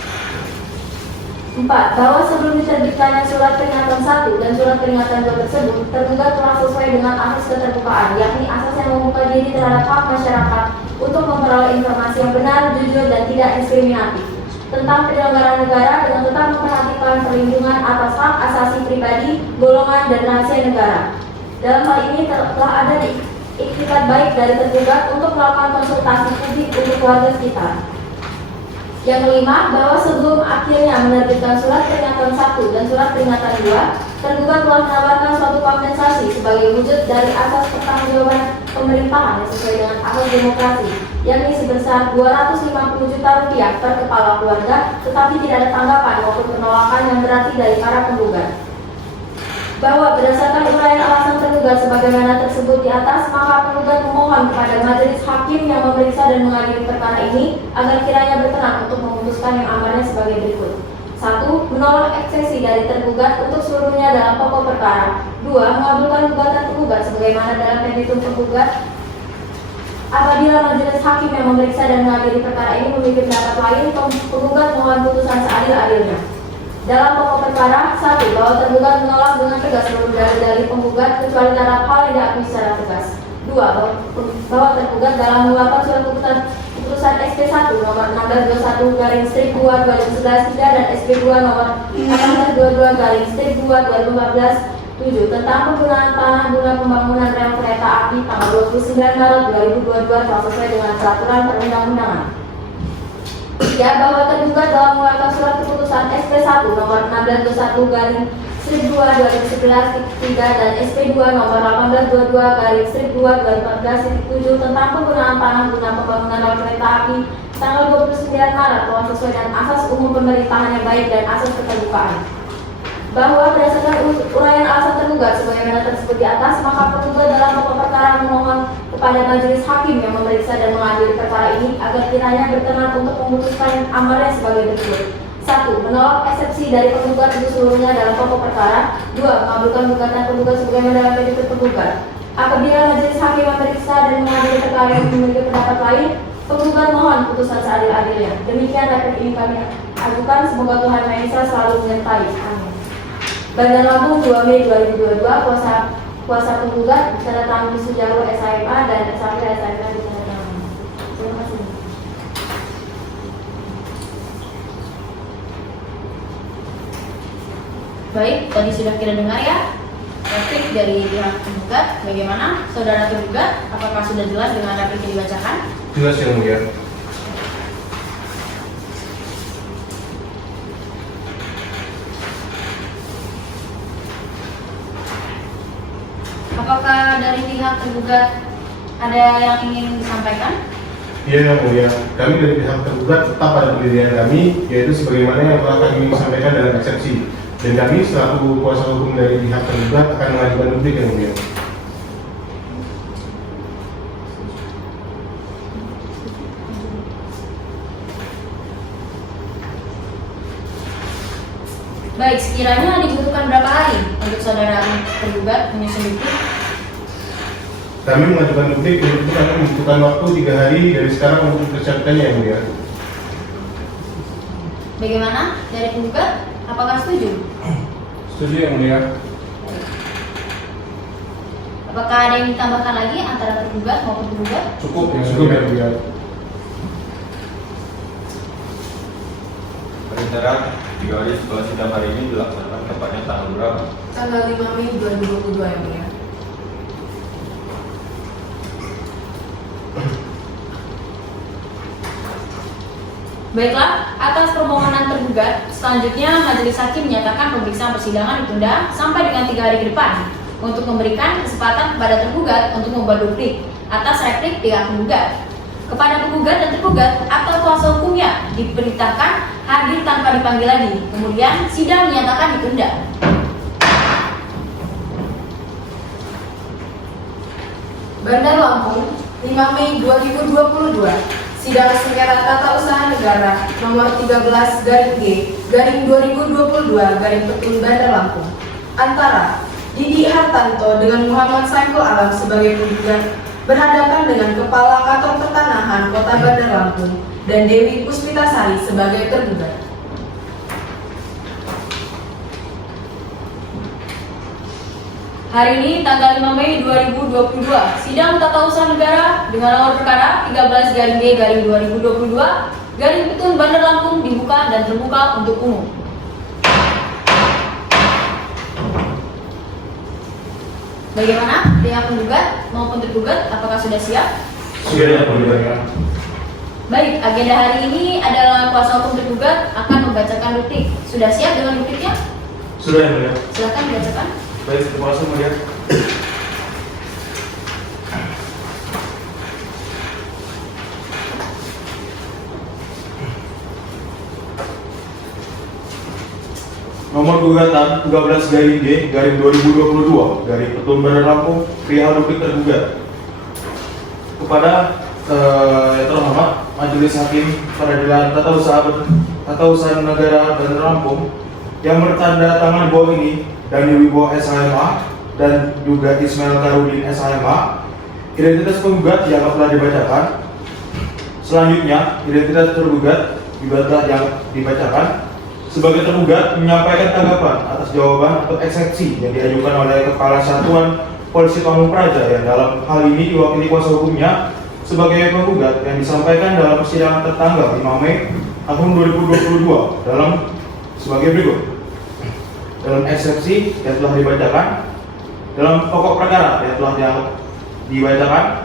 4. Bahwa sebelum diterbitkannya surat peringatan 1 dan surat peringatan 2 tersebut, tergugat telah sesuai dengan asas keterbukaan, yakni asas yang membuka diri terhadap hak masyarakat untuk memperoleh informasi yang benar, jujur, dan tidak diskriminatif tentang penyelenggaraan negara dengan tetap memperhatikan perlindungan atas hak asasi pribadi, golongan, dan rahasia negara. Dalam hal ini telah ada iktikat baik dari tergugat untuk melakukan konsultasi publik untuk warga sekitar. Yang kelima, bahwa sebelum akhirnya menerbitkan surat peringatan 1 dan surat peringatan 2, tergugat telah menawarkan suatu kompensasi sebagai wujud dari asas pertanggungjawaban pemerintahan yang sesuai dengan asas demokrasi, yakni sebesar Rp250 juta per kepala keluarga, tetapi tidak ada tanggapan maupun penolakan yang berarti dari para penggugat. Bahwa berdasarkan uraian alasan tergugat sebagaimana tersebut di atas, maka penggugat memohon kepada majelis hakim yang memeriksa dan mengadili perkara ini agar kiranya berkenan untuk memutuskan yang amannya sebagai berikut. 1. Menolak eksepsi dari tergugat untuk seluruhnya dalam pokok perkara. 2. Mengabulkan gugatan tergugat sebagaimana dalam petitum penggugat. Apabila majelis hakim yang memeriksa dan mengadili perkara ini memiliki pendapat lain, penggugat mohon putusan seadil-adilnya. Dalam pokok perkara, 1. Bahwa tergugat menolak dengan tegas seluruh dalil-dalil penggugat kecuali terhadap hal yang diakui secara tegas. 2. Bahwa tergugat dalam mengeluarkan surat keputusan SP1 nomor 1621/2/2011 dan SP2 nomor 1622/2/2014 tentang penggunaan tanah guna pembangunan rel kereta api tanggal 29 Maret 2022 telah sesuai dengan peraturan perundang-undangan. 3. Bahwa tergugat dalam mengeluarkan surat keputusan SP1 nomor 1621/2011 dan SP2 nomor 1822/2/2014 tentang penggunaan tanah guna pembangunan rel kereta api tanggal 29 Maret telah sesuai dengan asas umum pemerintahan yang baik dan asas keterbukaan. Bahwa berdasarkan uraian alasan tergugat sebagaimana tersebut di atas, maka penggugat dalam pokok perkara memohon kepada majelis hakim yang memeriksa dan mengadili perkara ini agar kiranya berkenan untuk memutuskan amarnya sebagai berikut. 1. Menolak eksepsi dari penggugat untuk seluruhnya dalam pokok perkara. 2. Mengabulkan gugatan penggugat sebagaimana dalam petitum penggugat. Apabila majelis hakim memeriksa dan mengadili perkara yang memiliki pendapat lain, penggugat mohon putusan seadil-adilnya. Demikian replik ini kami ajukan. Semoga Tuhan Maha Esa selalu menyertai. Amin. Bandar Lampung 2 Mei 2022, kuasa penggugat ditandatangani Sujarwo SHMH dan Safira SHMH ditandatangani. Terima kasih. Baik, tadi sudah kita dengar ya replik dari pihak penggugat. Bagaimana saudara tergugat? Apakah sudah jelas dengan replik yang dibacakan? Jelas yang mulia. Apakah dari pihak tergugat ada yang ingin disampaikan? Iya yang mulia, kami dari pihak tergugat tetap pada pendirian kami, yaitu sebagaimana yang telah kami sampaikan dalam eksepsi. Dan kami selaku kuasa hukum dari pihak tergugat akan mengajukan duplik yang mulia. Baik, sekiranya dibutuhkan berapa hari untuk saudara tergugat menyusun duplik? Kami mengajukan duplik untuk kami membutuhkan waktu 3 hari dari sekarang untuk mempersiapkannya yang mulia. Bagaimana dari penggugat? Apakah setuju? Setuju yang mulia. Apakah ada yang ditambahkan lagi antara tergugat maupun penggugat? Cukup yang Cukup mulia. yang mulia. Perintah tiga hari setelah sidang hari ini dilaksanakan tepatnya tanggal berapa? Tanggal 5 Mei 2022 yang mulia. Baiklah, atas permohonan tergugat, selanjutnya majelis hakim menyatakan pemeriksaan persidangan ditunda sampai dengan 3 hari ke depan untuk memberikan kesempatan kepada tergugat untuk membuat duplik atas replik pihak penggugat. Kepada penggugat dan tergugat atau kuasa hukumnya diperintahkan hadir tanpa dipanggil lagi. Kemudian sidang menyatakan ditunda. Bandar Lampung, 5 Mei 2022. Sidang sengketa tata usaha negara nomor 13/G/2022 Petun Bandar Lampung antara Didi Hartanto dengan Muhammad Saiful Alam sebagai penggugat berhadapan dengan Kepala Kantor Pertanahan Kota Bandar Lampung dan Dewi Puspitasari sebagai tergugat. Hari ini tanggal 5 Mei 2022, sidang tata usaha negara dengan nomor perkara 13/G/2022 Petun Bandar Lampung dibuka dan terbuka untuk umum. Bagaimana pihak penggugat maupun tergugat, apakah sudah siap? Sudah yang mulia. Baik, agenda hari ini adalah kuasa hukum tergugat akan membacakan duplik. Sudah siap dengan dupliknya? Sudah yang mulia. Silakan dibacakan. Baik, terima kasih mulia. Nomor gugatan 13/G/2022 Petun Bandar Lampung perihal duplik tergugat kepada yang terhormat Majelis Hakim Peradilan Tata Usaha Negara Bandar Lampung yang bertanda tangan bawah ini Dani Wibowo SHMA dan juga Ismail Karudin SHMA. Identitas penggugat yang telah dibacakan. Selanjutnya, identitas tergugat juga telah yang dibacakan. Sebagai tergugat menyampaikan tanggapan atas jawaban atau eksepsi yang diajukan oleh Kepala Satuan Polisi Pamung Praja yang dalam hal ini diwakili kuasa hukumnya sebagai penggugat yang disampaikan dalam persidangan tertanggal 5 Mei tahun 2022 dalam sebagai berikut. Dalam eksepsi yang telah dibacakan, dalam pokok perkara yang telah dibacakan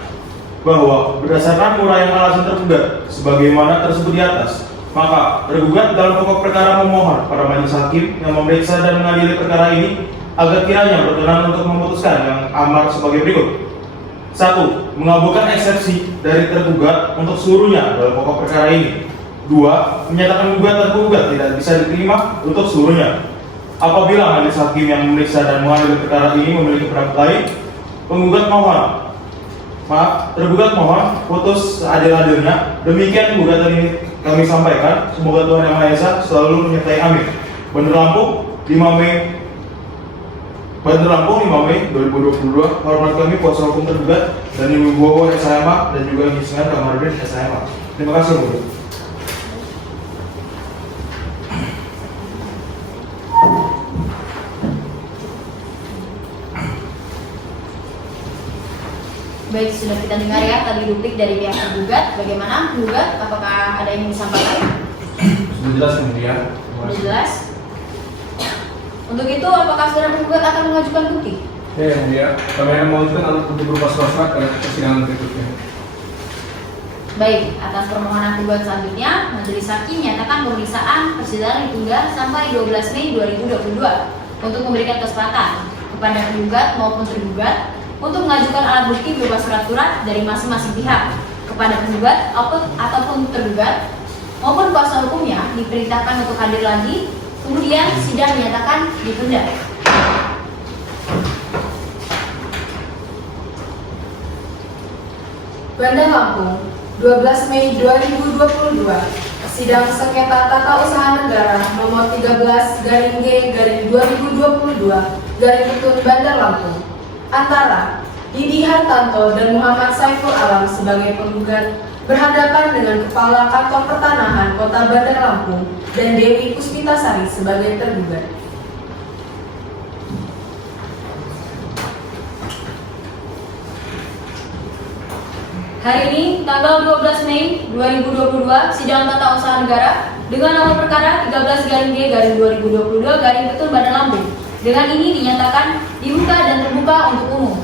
bahwa berdasarkan uraian alasan tergugat sebagaimana tersebut di atas, maka tergugat dalam pokok perkara memohon pada majelis hakim yang memeriksa dan mengadili perkara ini agar kiranya berkenan untuk memutuskan yang amar sebagai berikut. 1. Mengabulkan eksepsi dari tergugat untuk seluruhnya dalam pokok perkara ini. 2. Menyatakan tergugat tidak bisa diterima untuk seluruhnya. Apabila majelis hakim yang memeriksa dan mengadili perkara ini memiliki pendapat lain, tergugat mohon putus seadil-adilnya. Demikian gugatan ini kami sampaikan. Semoga Tuhan Yang Maha Esa selalu menyertai. Amin. Bandar Lampung 5 Mei 2022. Hormat kami kuasa hukum tergugat Dani Wibowo SHMA dan juga Ismail Karudin SHMA. Terima kasih Bu. Baik, sudah kita dengar ya tadi duplik dari pihak tergugat. Bagaimana penggugat? Apakah ada yang disampaikan? Sudah jelas yang mulia. Sudah jelas. Untuk itu, apakah saudara penggugat akan mengajukan bukti? Ya yang mulia. Kami yang mengajukan alat bukti berupa surat pada persidangan berikutnya. Baik, atas permohonan penggugat selanjutnya, majelis hakim menyatakan pemeriksaan persidangan ditunda sampai 12 Mei 2022 untuk memberikan kesempatan kepada penggugat maupun tergugat untuk mengajukan alat bukti berupa surat-surat dari masing-masing pihak kepada penggugat ataupun tergugat maupun kuasa hukumnya diperintahkan untuk hadir lagi, kemudian sidang dinyatakan ditunda. Bandar Lampung, 12 Mei 2022, Sidang Sengketa Tata Usaha Negara nomor 13-G-2022-Petun Bandar Lampung antara Didi Hartanto dan Muhammad Saiful Alam sebagai penggugat berhadapan dengan Kepala Kantor Pertanahan Kota Bandar Lampung dan Dewi Puspitasari sebagai tergugat. Hari ini, tanggal 12 Mei 2022, Sidang Tata Usaha Negara dengan nomor perkara 13-G-2022-Petun Bandar Lampung dengan ini dinyatakan dibuka dan terbuka untuk umum.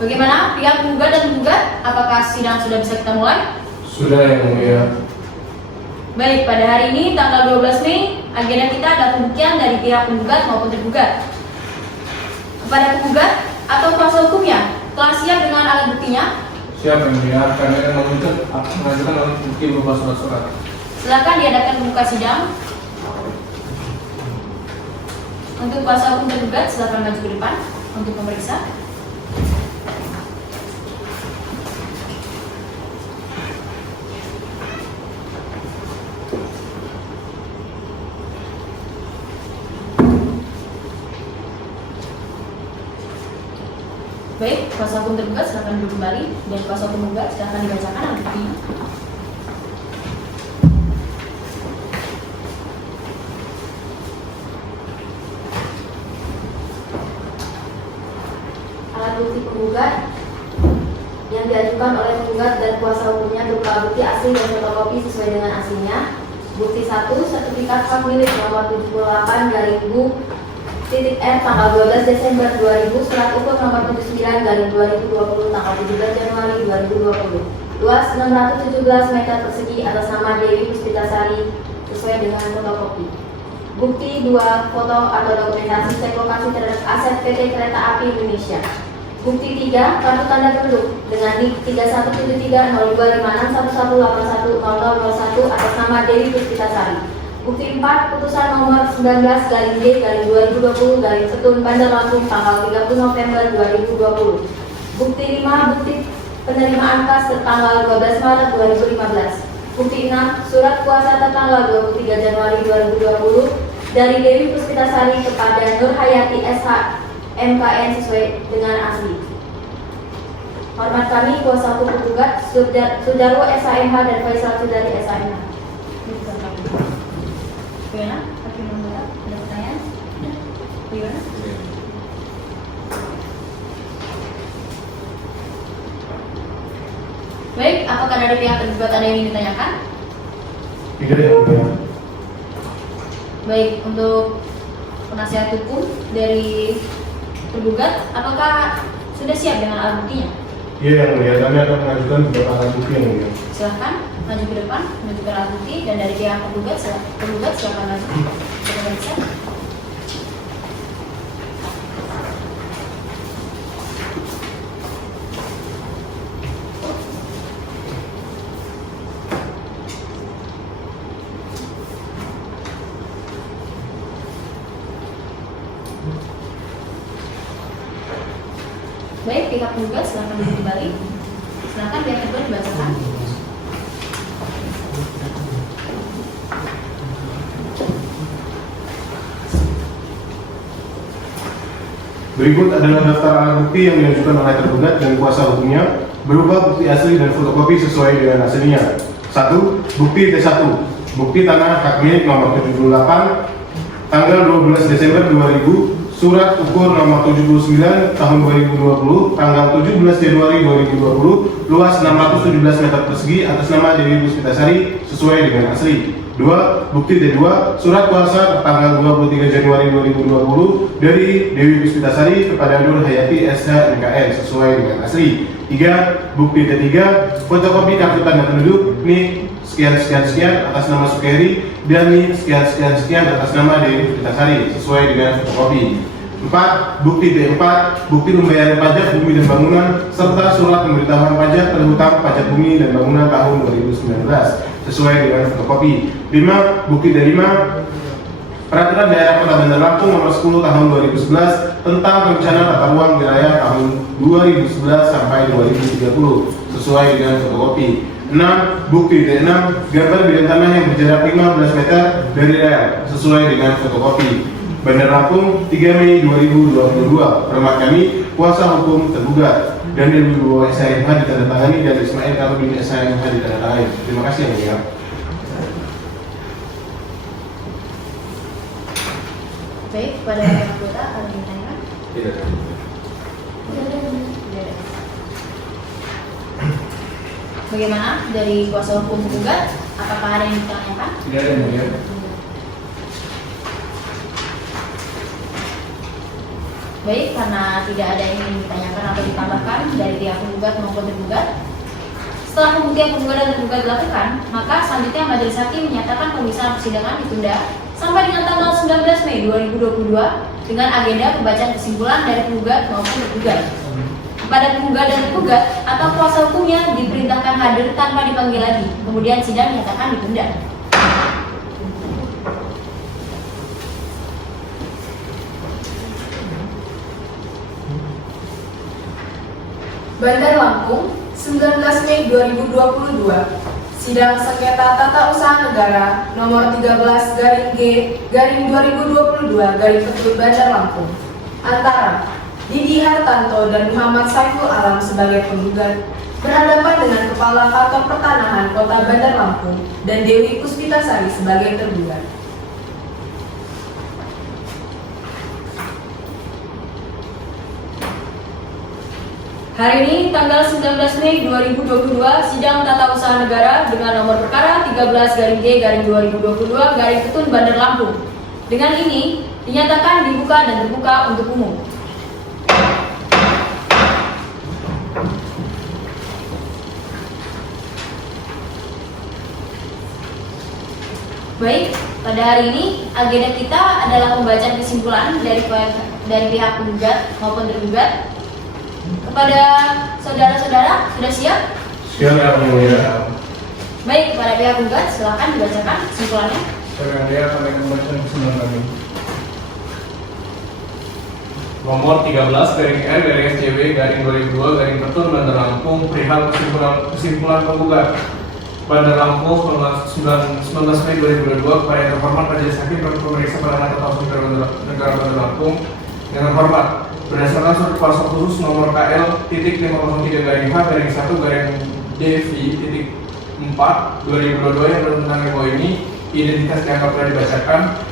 Bagaimana pihak penggugat dan penggugat? Apakah sidang sudah bisa kita mulai? Sudah yang mulia. Baik, pada hari ini tanggal 12 Mei, agenda kita adalah pembuktian dari pihak penggugat maupun tergugat. Kepada penggugat atau kuasa hukumnya, telah siap dengan alat buktinya? Siap yang mulia, kami akan mengajukan alat bukti berupa surat-surat. Silakan diadakan pembuka sidang. Untuk kuasa hukum tergugat, silakan maju ke depan untuk memeriksa. Baik, kuasa hukum tergugat silakan duduk kembali dan kuasa hukum penggugat silakan dibacakan alat buktinya. Alat bukti penggugat yang diajukan oleh penggugat dan kuasa hukumnya berupa bukti asli dan fotokopi sesuai dengan aslinya. Bukti 1, sertifikat hak milik nomor 78/Bu.R tanggal 12 Desember 2000, surat ukur nomor 79/2020 tanggal 17 Januari 2020. Luas 617 meter persegi atas nama Dewi Puspitasari sesuai dengan fotokopi. Bukti 2, foto atau dokumentasi cek lokasi terhadap aset PT Kereta Api Indonesia. Bukti 3, kartu tanda penduduk dengan NIK 3173025611810001 atas nama Dewi Puspitasari. Bukti 4, putusan nomor 19-G-2020-Petun Bandar Lampung tanggal 30 November 2020. Bukti 5, bukti penerimaan kas tertanggal 12 Maret 2015. Bukti 6, surat kuasa tertanggal 23 Januari 2020 dari Dewi Puspitasari kepada Nur Hayati SH MKN sesuai dengan asli. Hormat kami kuasa hukum penggugat Sudarwo SHMH dan Faisal Sudari SHMH. Bagaimana? Hakim membuka? Ada pertanyaan? Bagaimana? Baik, apakah dari pihak tergugat ada yang ingin ditanyakan? Tidak yang mulia. Baik, untuk penasihat hukum dari tergugat, apakah sudah siap dengan alat buktinya? Iya yang mulia, kami akan mengajukan beberapa alat bukti yang mulia. Silahkan maju ke depan, menunjukkan alat bukti, dan dari pihak tergugat silakan maju. Kita periksa. Baik, pihak penggugat silakan duduk kembali. Silakan pihak tergugat dibacakan. Berikut adalah daftar alat bukti yang diajukan oleh tergugat dan kuasa hukumnya berupa bukti asli dan fotokopi sesuai dengan aslinya. 1. Bukti T1, bukti tanah hak milik nomor 78 tanggal 12 Desember 2000, surat ukur nomor 79 tahun 2020 tanggal 17 Januari 2020, luas 617 meter persegi atas nama Dewi Puspitasari sesuai dengan asli. 2. Bukti T2, surat kuasa tanggal 23 Januari 2020 dari Dewi Puspitasari kepada Nur Hayati SH MKN sesuai dengan asli. 3. Bukti T3, fotokopi kartu tanda penduduk NIK sekian atas nama Sukeri dan NIK sekian atas nama Dewi Puspitasari sesuai dengan fotokopi. 4. Bukti D4, bukti pembayaran pajak bumi dan bangunan serta surat pemberitahuan pajak terhutang pajak bumi dan bangunan tahun 2019 sesuai dengan fotokopi. 5. Bukti D5, Peraturan Daerah Kota Bandar Lampung Nomor 10 Tahun 2011 tentang Perencanaan Tata Ruang Wilayah tahun 2011 sampai 2030 sesuai dengan fotokopi. 6. Bukti D6, gambar bidang tanah yang berjarak 15 meter dari rel sesuai dengan fotokopi. Bandar Lampung 3 Mei 2022. Hormat kami, kuasa hukum tergugat. Daniel Wibowo SIMH ditandatangani dan Ismail Karudin SIMH ditandatangani. Terima kasih yang mulia. Baik, pada anggota ada yang ditanyakan? Tidak ada. Bagaimana dari kuasa hukum penggugat? Apakah ada yang ditanyakan? Tidak ada yang mulia. Baik, karena tidak ada yang ingin ditanyakan atau ditambahkan dari pihak penggugat maupun tergugat, setelah pembuktian penggugat dan tergugat dilakukan, maka selanjutnya majelis hakim menyatakan pemeriksaan persidangan ditunda sampai dengan tanggal 19 Mei 2022 dengan agenda pembacaan kesimpulan dari penggugat maupun tergugat. Kepada penggugat dan tergugat atau kuasa hukumnya diperintahkan hadir tanpa dipanggil lagi. Kemudian sidang dinyatakan ditunda. Bandar Lampung, 19 Mei 2022. Sidang sengketa tata usaha negara nomor 13/G/2022 Bandar Lampung antara Didi Hartanto dan Muhammad Saiful Alam sebagai penggugat berhadapan dengan Kepala Kantor Pertanahan Kota Bandar Lampung dan Dewi Puspitasari sebagai tergugat. Hari ini, tanggal 19 Mei 2022, sidang tata usaha negara dengan nomor perkara 13/G/2022 Ketun Bandar Lampung. Dengan ini, dinyatakan dibuka dan terbuka untuk umum. Baik, pada hari ini agenda kita adalah pembacaan kesimpulan dari pihak penggugat maupun tergugat. Kepada saudara-saudara, sudah siap? Siap yang mulia. Baik, kepada pihak penggugat silakan dibacakan kesimpulannya. Saya dia akan membacakan kesimpulan kami. Nomor 13/R/SCW/2002 Ketun Bandar Lampung perihal kesimpulan penggugat. Bandar Lampung 19 Mei 2022 kepada yang terhormat Majelis Hakim dan Pemeriksa Peradilan Tata Usaha Negara Bandar Lampung. Yang terhormat, berdasarkan surat kuasa khusus nomor KL.503-1-DV.4/2022 yang tentang MO ini, identitas dianggap telah dibacakan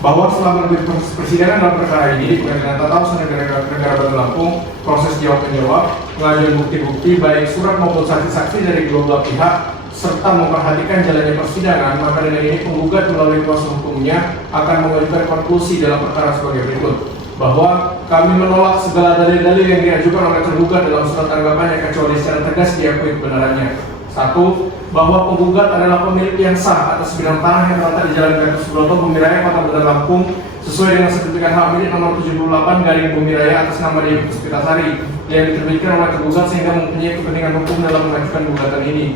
bahwa setelah melalui persidangan dalam perkara ini di Pengadilan Tata Usaha Negara Bandar Lampung, proses jawab menjawab, pengajuan bukti-bukti baik surat maupun saksi-saksi dari kedua belah pihak serta memperhatikan jalannya persidangan, maka dengan ini penggugat melalui kuasa hukumnya akan mengajukan konklusi dalam perkara sebagai berikut. Bahwa kami menolak segala dalil-dalil yang diajukan oleh tergugat dalam surat tanggapannya kecuali secara tegas diakui kebenarannya. 1. Bahwa penggugat adalah pemilik yang sah atas bidang tanah yang terletak di Jalan Gatot Subroto, Bumi Raya, Kota Bandar Lampung, sesuai dengan sertifikat hak milik nomor 78/Bumi Raya atas nama Dewi Puspitasari yang diterbitkan oleh tergugat sehingga mempunyai kepentingan hukum dalam mengajukan gugatan ini.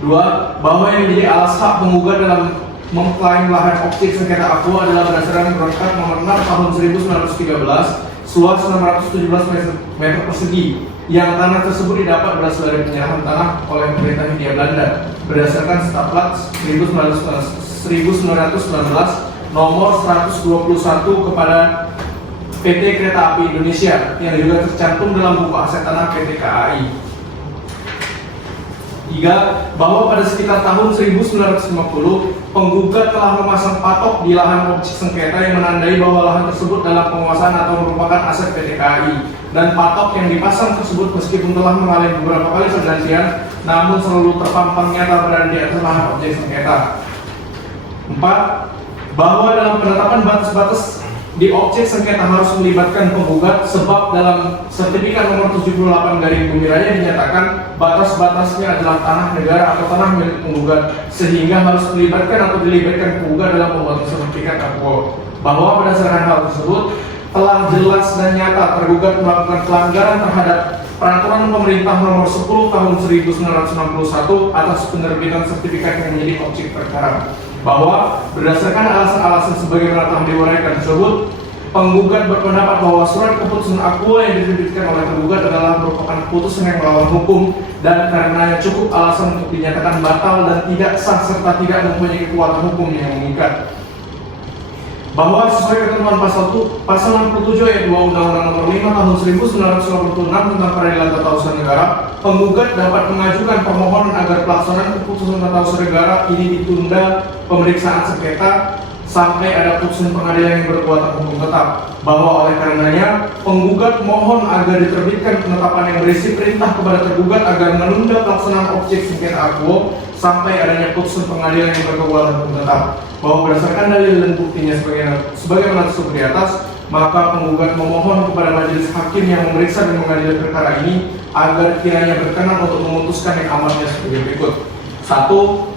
2. Bahwa yang menjadi alas hak penggugat dalam mengklaim lahan objek sengketa Aqua adalah berdasarkan Perkap nomor 6 tahun 1913 seluas 617 meter persegi yang tanah tersebut didapat berasal dari penyerahan tanah oleh pemerintah Hindia Belanda berdasarkan Staplat 1919 nomor 121 kepada PT Kereta Api Indonesia yang juga tercantum dalam buku aset tanah PT KAI. 3. Bahwa pada sekitar tahun 1950 penggugat telah memasang patok di lahan objek sengketa yang menandai bahwa lahan tersebut dalam penguasaan atau merupakan aset PT KAI, dan patok yang dipasang tersebut meskipun telah mengalami beberapa kali pergantian namun selalu terpampang nyata berada di atas lahan objek sengketa. 4. Bahwa dalam penetapan batas-batas di objek sengketa harus melibatkan penggugat sebab dalam sertifikat nomor 78/Bumi Raya dinyatakan batas-batasnya adalah tanah negara atau tanah milik penggugat sehingga harus melibatkan atau dilibatkan penggugat dalam pembuatan sertifikat Aqua. Bahwa berdasarkan hal tersebut telah jelas dan nyata tergugat melakukan pelanggaran terhadap Peraturan Pemerintah Nomor 10 Tahun 1961 atas penerbitan sertifikat yang menjadi objek perkara, bahwa berdasarkan alasan-alasan sebagaimana telah diuraikan tersebut, penggugat berpendapat bahwa surat keputusan akuo yang diterbitkan oleh tergugat adalah merupakan keputusan yang melawan hukum dan karenanya cukup alasan untuk dinyatakan batal dan tidak sah serta tidak mempunyai kekuatan hukum yang mengikat. Bahwa sesuai ketentuan pasal 67 ayat 2 Undang-Undang Nomor 5 Tahun 1996 tentang Peradilan Tata Usaha Negara, penggugat dapat mengajukan permohonan agar pelaksanaan keputusan tata usaha negara ini ditunda pemeriksaan sengketa sampai ada putusan pengadilan yang berkekuatan hukum tetap. Bahwa oleh karenanya penggugat mohon agar diterbitkan penetapan yang berisi perintah kepada tergugat agar menunda pelaksanaan objek sengketa akuo sampai adanya putusan pengadilan yang berkekuatan hukum tetap. Bahwa berdasarkan dalil dan buktinya sebagaimana tersebut di atas, maka penggugat memohon kepada majelis hakim yang memeriksa dan mengadili perkara ini agar kiranya berkenan untuk memutuskan yang amatnya sebagai berikut. 1.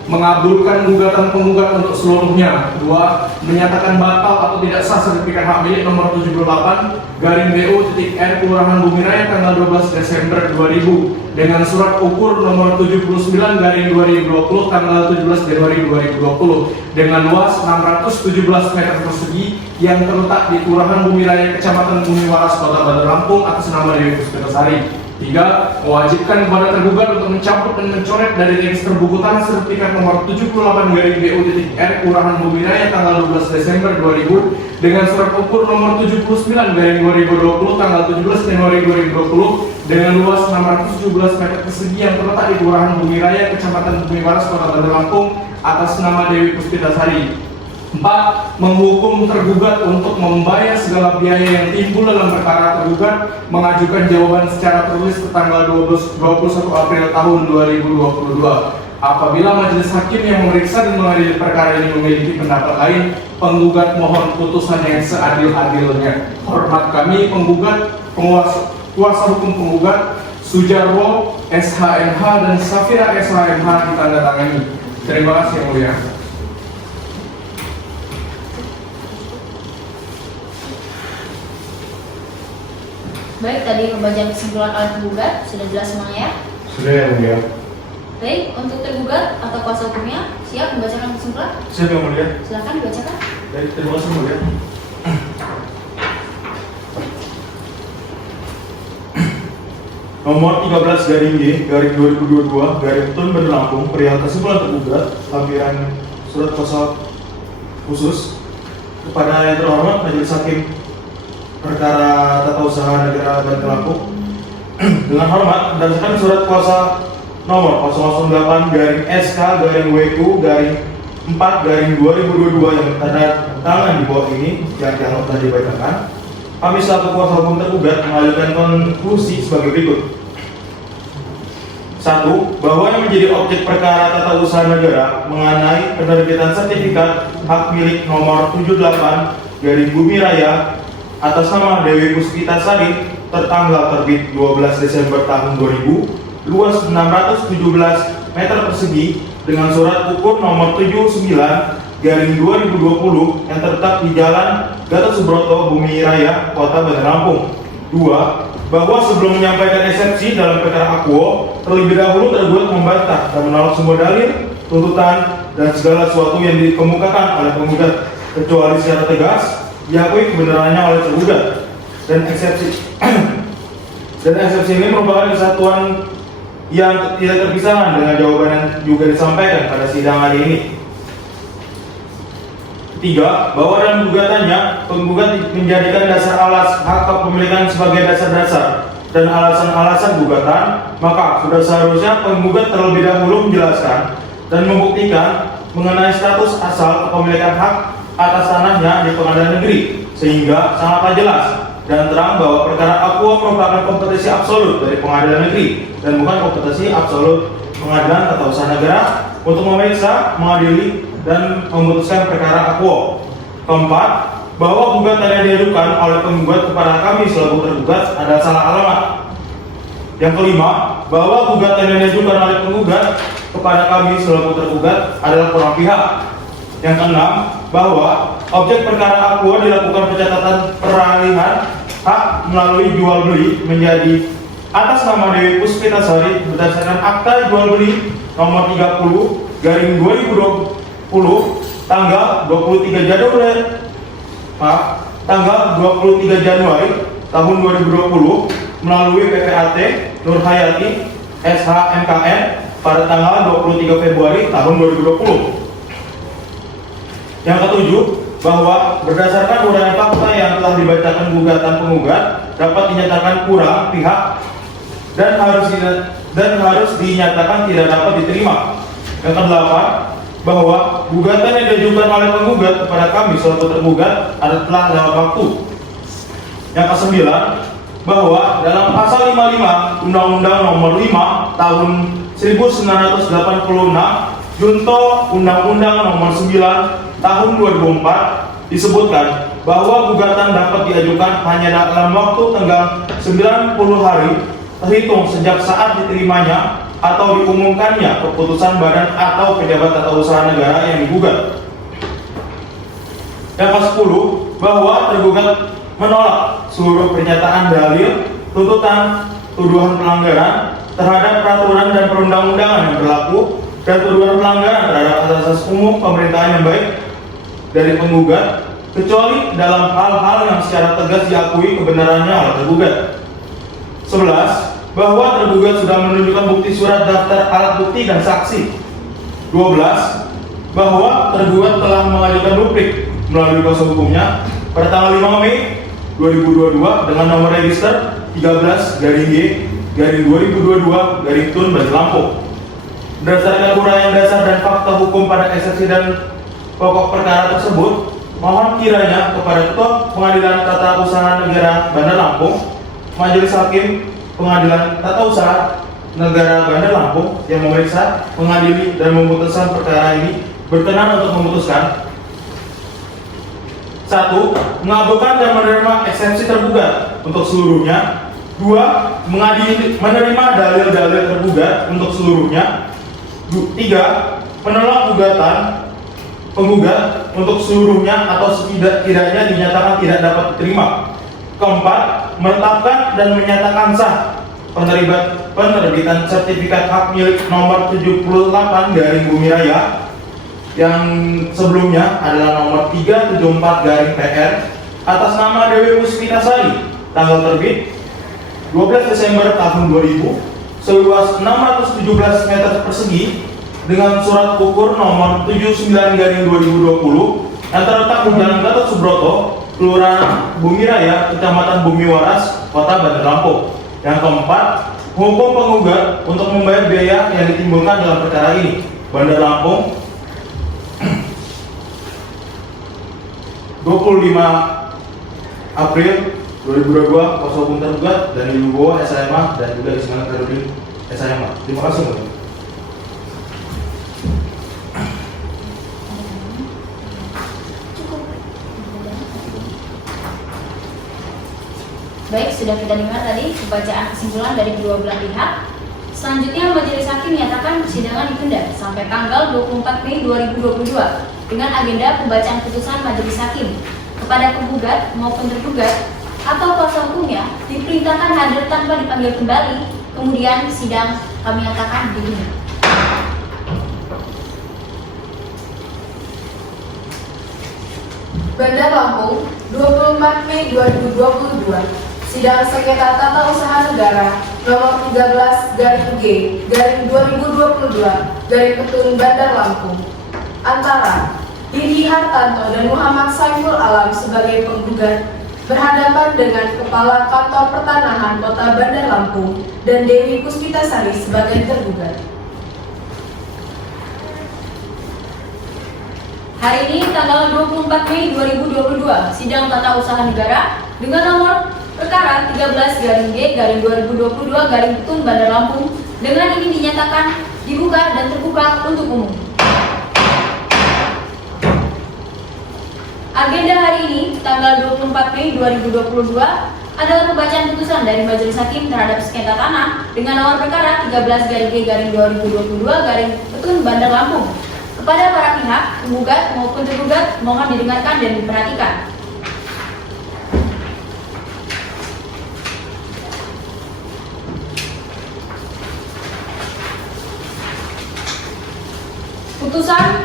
Mengabulkan gugatan penggugat untuk seluruhnya. 2. Menyatakan batal atau tidak sah sertifikat hak milik nomor 78/BU.R Kelurahan Bumi Raya tanggal 12 Desember 2000 dengan surat ukur nomor 79/2020 tanggal 17 Januari 2020 dengan luas 617 meter persegi yang terletak di Kelurahan Bumi Raya Kecamatan Bumi Waras Kota Bandar Lampung atas nama Dewi Puspitasari. 3. Mewajibkan kepada tergugat untuk mencabut dan mencoret dari register buku tanah sertifikat nomor 78/BU.R Kelurahan Bumi Raya tanggal 12 Desember 2000 dengan surat ukur nomor 79/2020 tanggal 17 Januari 2020 dengan luas 617 meter persegi yang terletak di Kelurahan Bumi Raya Kecamatan Bumi Waras Kota Bandar Lampung atas nama Dewi Puspitasari. 4. Menghukum tergugat untuk membayar segala biaya yang timbul dalam perkara tergugat mengajukan jawaban secara tertulis tanggal 21 April tahun 2022. Apabila majelis hakim yang memeriksa dan mengadili perkara ini memiliki pendapat lain, penggugat mohon putusan yang seadil-adilnya. Hormat kami penggugat, kuasa hukum penggugat, Sujarwo, SHMH dan Safira SHMH ditandatangani. Terima kasih yang mulia. Baik, tadi pembacaan kesimpulan oleh penggugat sudah jelas semuanya ya? Sudah yang mulia. Baik, untuk tergugat atau kuasa hukumnya siap membacakan kesimpulan? Siap yang mulia. Silakan dibacakan. Baik, terima kasih mulia. Nomor 13/Y/2022/Tun Bandar Lampung perihal kesimpulan tergugat lampiran surat kuasa khusus kepada yang terhormat Majelis Hakim Perkara Tata Usaha Negara Bandar Lampung. Dengan hormat berdasarkan surat kuasa nomor 008-SK-WQ-4/2022 yang tanda tangan di bawah ini yang telah dibacakan, kami selaku kuasa hukum tergugat mengajukan konklusi sebagai berikut. 1. Bahwa yang menjadi objek perkara tata usaha negara mengenai penerbitan sertifikat hak milik nomor 78 dari Bumi Raya atas nama Dewi Puspitasari tertanggal terbit 12 Desember tahun 2000, luas 617 meter persegi dengan surat ukur nomor 79/2020 yang terletak di Jalan Gatot Subroto, Bumi Raya, Kota Bandar Lampung. 2. Bahwa sebelum menyampaikan eksepsi dalam perkara akuo, terlebih dahulu tergugat membantah dan menolak semua dalil, tuntutan, dan segala sesuatu yang dikemukakan oleh penggugat, kecuali secara tegas diakui kebenarannya oleh tergugat. Dan eksepsi ini merupakan kesatuan yang tidak terpisahkan dengan jawaban yang juga disampaikan pada sidang hari ini. 3. Bahwa dalam gugatannya, penggugat menjadikan dasar alas hak kepemilikan sebagai dasar-dasar dan alasan-alasan gugatan, maka sudah seharusnya penggugat terlebih dahulu menjelaskan dan membuktikan mengenai status asal kepemilikan hak atas tanahnya di pengadilan negeri, sehingga sangatlah jelas dan terang bahwa perkara akuo merupakan kompetisi absolut dari pengadilan negeri dan bukan kompetisi absolut pengadilan tata usaha negara untuk memeriksa, mengadili, dan memutuskan perkara akuo. 4. Bahwa gugatan yang diajukan oleh penggugat kepada kami selaku tergugat adalah salah alamat. Yang 5. Bahwa gugatan yang diajukan oleh penggugat kepada kami selaku tergugat adalah kurang pihak. Yang 6. Bahwa objek perkara Aqua dilakukan pencatatan peralihan hak melalui jual beli menjadi atas nama Dewi Puspitasari berdasarkan akta jual beli nomor 30/2020 tanggal 23 Januari tahun 2020 melalui PPAT Nur Hayati SHMKN pada tanggal 23 Februari tahun 2020. Yang ketujuh, bahwa berdasarkan uraian fakta yang telah dibacakan gugatan penggugat dapat dinyatakan kurang pihak dan harus dinyatakan tidak dapat diterima. Yang kedelapan, bahwa gugatan yang diajukan oleh penggugat kepada kami selaku tergugat adalah dalam waktu. Yang kesembilan, bahwa dalam pasal 55 Undang-Undang Nomor 5 Tahun 1986 Junto Undang-Undang Nomor 9 Tahun 2004 disebutkan bahwa gugatan dapat diajukan hanya dalam waktu tenggang 90 hari terhitung sejak saat diterimanya atau diumumkannya keputusan badan atau pejabat tata usaha negara yang digugat. Yang ke-10, bahwa tergugat menolak seluruh pernyataan dalil, tuntutan, tuduhan pelanggaran terhadap peraturan dan perundang-undangan yang berlaku dan tuduhan pelanggaran terhadap asas umum pemerintahan yang baik dari penggugat, kecuali dalam hal-hal yang secara tegas diakui kebenarannya oleh tergugat. 11. Bahwa tergugat sudah menunjukkan bukti surat daftar alat bukti dan saksi. 12. Bahwa tergugat telah mengajukan rubrik melalui kuasa hukumnya pada tanggal 5 Mei 2022 dengan nomor register 13-G-2022-TUN Bandar Lampung. Berdasarkan uraian dasar dan fakta hukum pada eksepsi dan pokok perkara tersebut, mohon kiranya kepada Ketua Pengadilan Tata Usaha Negara Bandar Lampung, Majelis Hakim Pengadilan Tata Usaha Negara Bandar Lampung yang memeriksa, mengadili, dan memutuskan perkara ini berkenan untuk memutuskan: 1. Mengabulkan dan menerima eksepsi tergugat untuk seluruhnya. 2. Menerima dalil-dalil tergugat untuk seluruhnya. 3. Menolak gugatan penggugat untuk seluruhnya atau setidaknya dinyatakan tidak dapat diterima. 4. Menetapkan dan menyatakan sah penerbitan sertifikat hak milik nomor 78 Garing Bumi Raya yang sebelumnya adalah nomor 374 Garing PR atas nama Dewi Puspitasari, tanggal terbit 12 Desember tahun 2000, seluas 617 meter persegi dengan surat ukur nomor 79 Garing 2020 yang terletak di Jalan Gatot Subroto, Kelurahan Bumi Raya, Kecamatan Bumi Waras, Kota Bandar Lampung. Yang keempat, hukum penggugat untuk membayar biaya yang ditimbulkan dalam perkara ini. Bandar Lampung, 25 April 2022, kuasa hukum tergugat dan Wibowo SHMA dan juga Ismail Karudin SHMA. Terima kasih, Mbak. Baik, sudah kita dengar tadi pembacaan kesimpulan dari kedua belah pihak. Selanjutnya, Majelis Hakim menyatakan persidangan ditunda sampai tanggal 24 Mei 2022 dengan agenda pembacaan putusan Majelis Hakim kepada penggugat maupun tergugat atau kuasa hukumnya diperintahkan hadir tanpa dipanggil kembali. Kemudian sidang kami nyatakan dihentikan. Bandar Lampung, 24 Mei 2022. Sidang sengketa tata usaha negara nomor 13-G-2022-Petun Bandar Lampung antara Didi Hartanto dan Muhammad Saiful Alam sebagai penggugat berhadapan dengan Kepala Kantor Pertanahan Kota Bandar Lampung dan Dewi Puspitasari sebagai tergugat. Hari ini tanggal 24 Mei 2022, sidang tata usaha negara dengan nomor perkara 13-G-2022-Petun Bandar Lampung dengan ini dinyatakan dibuka dan terbuka untuk umum. Agenda hari ini tanggal 24 Mei 2022 adalah pembacaan putusan dari Majelis Hakim terhadap sengketa tanah dengan nomor perkara 13-G-2022-Petun Bandar Lampung Kepada para pihak, penggugat maupun tergugat, mohon didengarkan dan diperhatikan. Putusan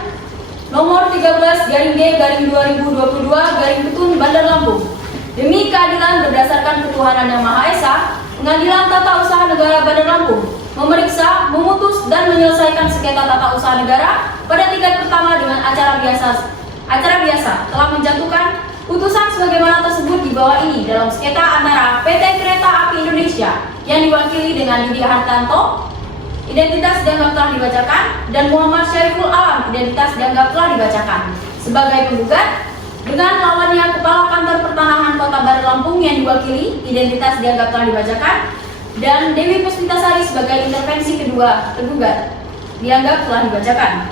nomor 13/G/2022 Bandar Lampung. Demi keadilan berdasarkan ketuhanan yang Maha Esa, Pengadilan Tata Usaha Negara Bandar Lampung memeriksa, memutus, dan menyelesaikan sengketa tata usaha negara pada tingkat pertama dengan acara biasa telah menjatuhkan putusan sebagaimana tersebut di bawah ini dalam sengketa antara PT Kereta Api Indonesia yang diwakili dengan Didi Hartanto, identitas dianggap telah dibacakan, dan Muhammad Syariful Alam, identitas dianggap telah dibacakan sebagai penggugat, dengan lawannya Kepala Kantor Pertanahan Kota Bandar Lampung yang diwakili, identitas dianggap telah dibacakan, dan Dewi Puspitasari sebagai intervensi kedua tergugat, dianggap telah dibacakan.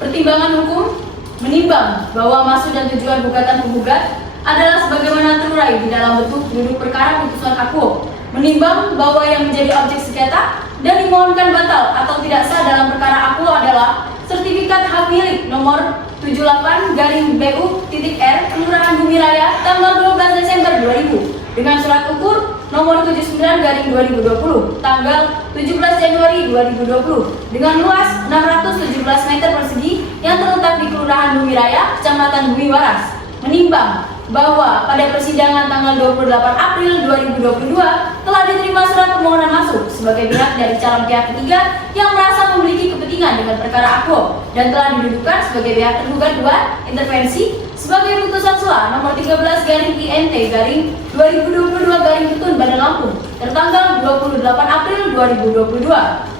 Pertimbangan hukum menimbang bahwa maksud dan tujuan gugatan penggugat adalah sebagaimana terurai di dalam bentuk duduk perkara putusan akuo, menimbang bahwa yang menjadi objek sengketa dan dimohonkan batal atau tidak sah dalam perkara akuo adalah sertifikat hak milik nomor 78-BU.R Kelurahan Bumi Raya tanggal 12 Desember 2000 dengan surat ukur nomor 79-2020 tanggal 17 Januari 2020 dengan luas 617 meter persegi yang terletak di Kelurahan Bumi Raya, Kecamatan Bumi Waras, menimbang bahwa pada persidangan tanggal 28 April 2022 telah diterima surat permohonan masuk sebagai pihak dari calon pihak ketiga yang merasa memiliki kepentingan dengan perkara akuo dan telah didudukan sebagai pihak tergugat 2 intervensi sebagai putusan sela nomor 13/INT/2022 Bandar Lampung tertanggal 28 April 2022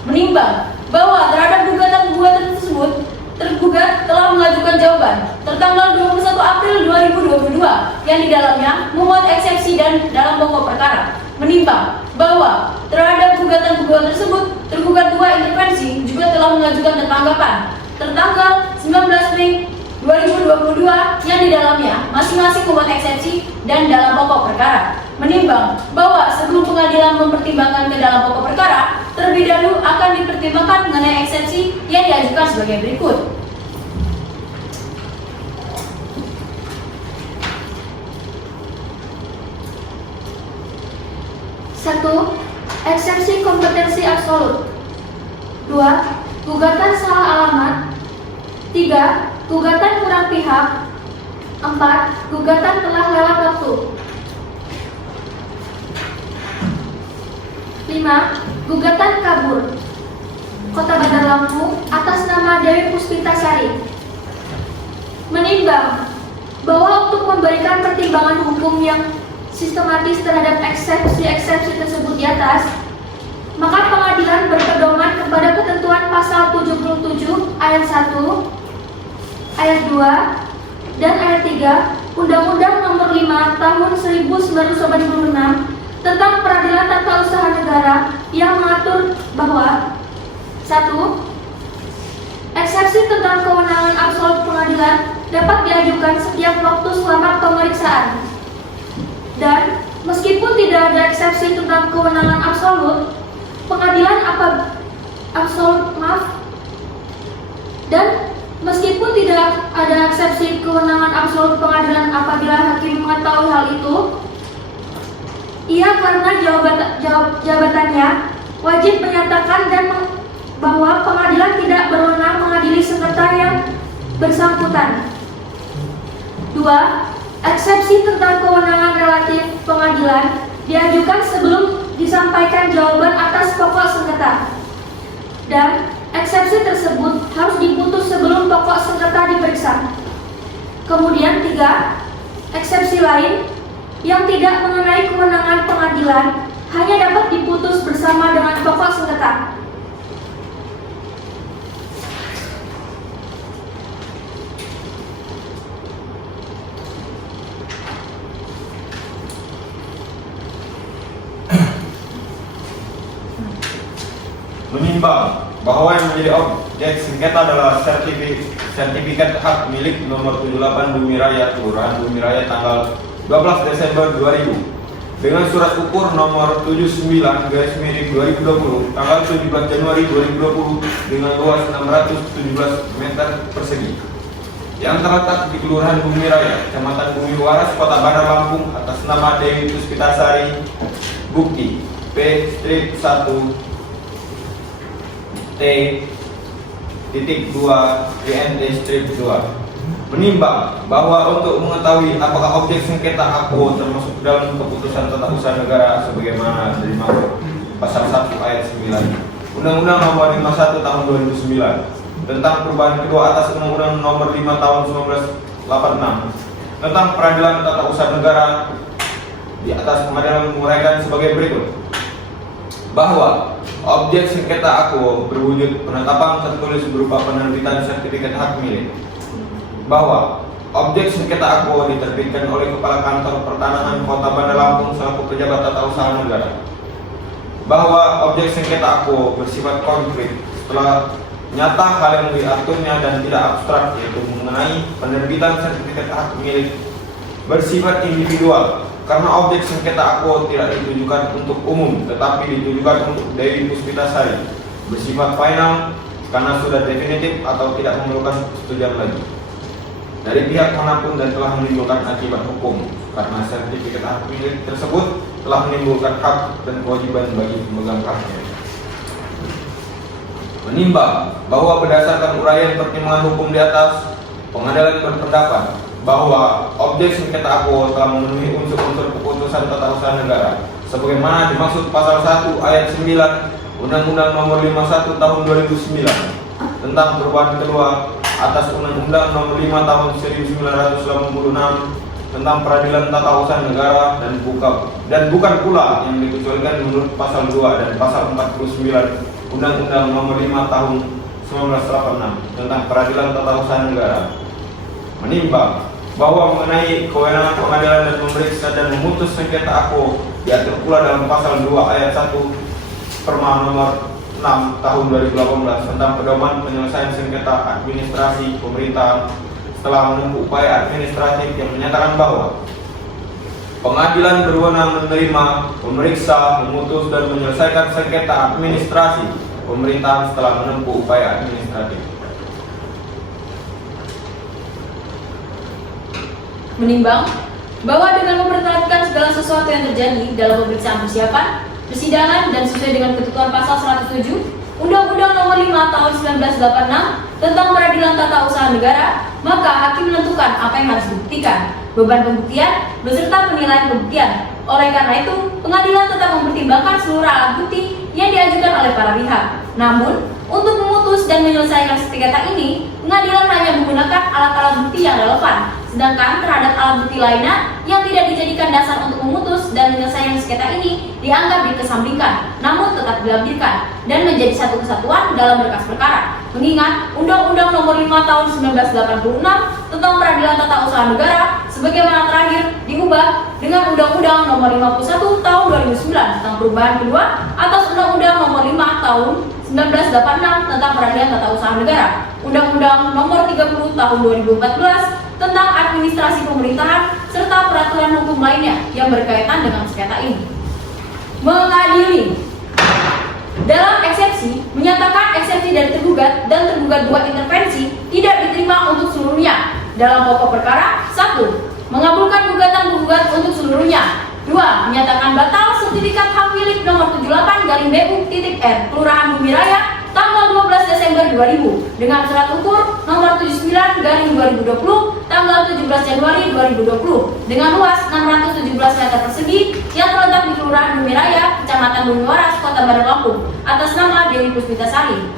menimbang bahwa terhadap gugatan tersebut tergugat telah mengajukan jawaban tertanggal 21 April 2022 yang di dalamnya memuat eksepsi dan dalam pokok perkara menimbang bahwa terhadap gugatan tersebut tergugat 2 intervensi juga telah mengajukan tanggapan tertanggal 19 Mei 2022 yang di dalamnya masing-masing memuat eksepsi dan dalam pokok perkara menimbang bahwa sebelum pengadilan mempertimbangkan ke dalam pokok perkara terlebih dahulu akan dipertimbangkan mengenai eksepsi yang diajukan sebagai berikut. Satu, eksepsi kompetensi absolut. 2. Gugatan salah alamat. 3. Gugatan kurang pihak. 4. Gugatan telah lewat waktu. 5. Gugatan kabur. Kota Bandar Lampung atas nama Dewi Puspitasari menimbang bahwa untuk memberikan pertimbangan hukum yang sistematis terhadap eksepsi-eksepsi tersebut di atas, maka pengadilan berpedoman kepada ketentuan pasal 77 ayat 1, ayat 2, dan ayat 3 Undang-Undang Nomor 5 Tahun 1996 tentang Peradilan Tata Usaha Negara yang mengatur bahwa 1. Eksepsi tentang kewenangan absolut pengadilan dapat diajukan setiap waktu selama pemeriksaan. Dan meskipun tidak ada eksepsi tentang kewenangan absolut, dan meskipun tidak ada eksepsi kewenangan absolut pengadilan apabila hakim mengetahui hal itu, ia karena jabatannya wajib menyatakan bahwa pengadilan tidak berwenang mengadili sengketa yang bersangkutan. 2. Eksepsi tentang kewenangan relatif pengadilan diajukan sebelum disampaikan jawaban atas pokok sengketa, dan eksepsi tersebut harus diputus sebelum pokok sengketa diperiksa. Kemudian 3. Eksepsi lain yang tidak mengenai kewenangan pengadilan hanya dapat diputus bersama dengan pokok sengketa. Menimbang bahwa yang menjadi objek sengketa adalah sertifikat hak milik nomor 78 Bumi Raya Kelurahan Bumi Raya tanggal 12 Desember 2000 dengan surat ukur nomor 79/2020 tanggal 17 Januari 2020 dengan luas 617 meter persegi yang terletak di Kelurahan Bumi Raya, Kecamatan Bumi Waras, Kota Bandar Lampung atas nama Dewi Puspitasari, bukti P-1 T.2 INT-2 menimbang bahwa untuk mengetahui apakah objek sengketa AKO termasuk dalam keputusan tata usaha negara sebagaimana dimaksud pasal 1 ayat 9 Undang-Undang Nomor 51 Tahun 2009 tentang perubahan kedua atas Undang-Undang Nomor 5 Tahun 1986 tentang peradilan tata usaha negara, di atas pengadilan menguraikan sebagai berikut bahwa objek sengketa AKO berwujud penetapan tertulis berupa penerbitan sertifikat hak milik, bahwa objek sengketa AKO diterbitkan oleh Kepala Kantor Pertanahan Kota Bandar Lampung selaku pejabat tata usaha negara, bahwa objek sengketa AKO bersifat konkret setelah nyata hal yang diaturnya dan tidak abstrak, yaitu mengenai penerbitan sertifikat hak milik bersifat individual karena objek sengketa AKO tidak ditujukan untuk umum tetapi ditujukan untuk Dewi Puspitasari, bersifat final karena sudah definitif atau tidak memerlukan persetujuan lagi dari pihak manapun dan telah menimbulkan akibat hukum karena sertifikat hak milik tersebut telah menimbulkan hak dan kewajiban bagi pemegang haknya. Menimbang bahwa berdasarkan uraian pertimbangan hukum di atas, pengadilan berpendapat bahwa objek sengketa AKO telah memenuhi unsur-unsur keputusan tata usaha negara sebagaimana dimaksud pasal 1 ayat 9 Undang-Undang Nomor 51 Tahun 2009 tentang perubahan kedua atas Undang-Undang Nomor 5 Tahun 1986 tentang peradilan tata usaha negara dan bukan pula yang dikecualikan menurut pasal 2 dan pasal 49 Undang-Undang Nomor 5 Tahun 1986 tentang peradilan tata usaha negara. Menimbang bahwa mengenai kewenangan pengadilan dan memeriksa dan memutus sengketa AKO diatur pula dalam pasal 2 ayat 1 Perma Nomor 6 Tahun 2018 tentang pedoman penyelesaian sengketa administrasi pemerintahan setelah menempuh upaya administratif yang menyatakan bahwa pengadilan berwenang menerima, memeriksa, memutus dan menyelesaikan sengketa administrasi pemerintahan setelah menempuh upaya administratif. Menimbang bahwa dengan memperhatikan segala sesuatu yang terjadi dalam pemeriksaan persiapan, persidangan dan sesuai dengan ketentuan pasal 107 Undang-Undang Nomor 5 Tahun 1986 tentang peradilan tata usaha negara, maka hakim menentukan apa yang harus dibuktikan, beban pembuktian, beserta penilaian pembuktian. Oleh karena itu, pengadilan tetap mempertimbangkan seluruh alat bukti yang diajukan oleh para pihak. Namun, untuk memutus dan menyelesaikan sengketa ini, pengadilan hanya menggunakan alat-alat bukti yang relevan. Sedangkan terhadap alat bukti lainnya yang tidak dijadikan dasar untuk memutus dan menyelesaikan sengketa ini dianggap dikesampingkan, namun tetap dilampirkan dan menjadi satu kesatuan dalam berkas perkara. Mengingat Undang-Undang Nomor 5 Tahun 1986 tentang peradilan tata usaha negara sebagaimana terakhir diubah dengan Undang-Undang Nomor 51 Tahun 2009 tentang perubahan kedua atas Undang-Undang Nomor 5 Tahun 1986 tentang peradilan tata usaha negara, Undang-Undang Nomor 30 Tahun 2014 tentang administrasi pemerintahan serta peraturan hukum lainnya yang berkaitan dengan sengketa ini. Mengadili dalam eksepsi menyatakan eksepsi dari tergugat dan tergugat 2 intervensi tidak diterima untuk seluruhnya. Dalam pokok perkara 1. Mengabulkan gugatan penggugat untuk seluruhnya. 2. Menyatakan batal sertifikat hak milik nomor 78/BU.R Kelurahan Bumi Raya tanggal 12 Desember 2000 dengan surat ukur nomor 79/2020 tanggal 17 Januari 2020 dengan luas 617 meter persegi yang terletak di Kelurahan Bumi Raya, Kecamatan Bumi Waras, Kota Bandar Lampung atas nama Dewi Puspitasari.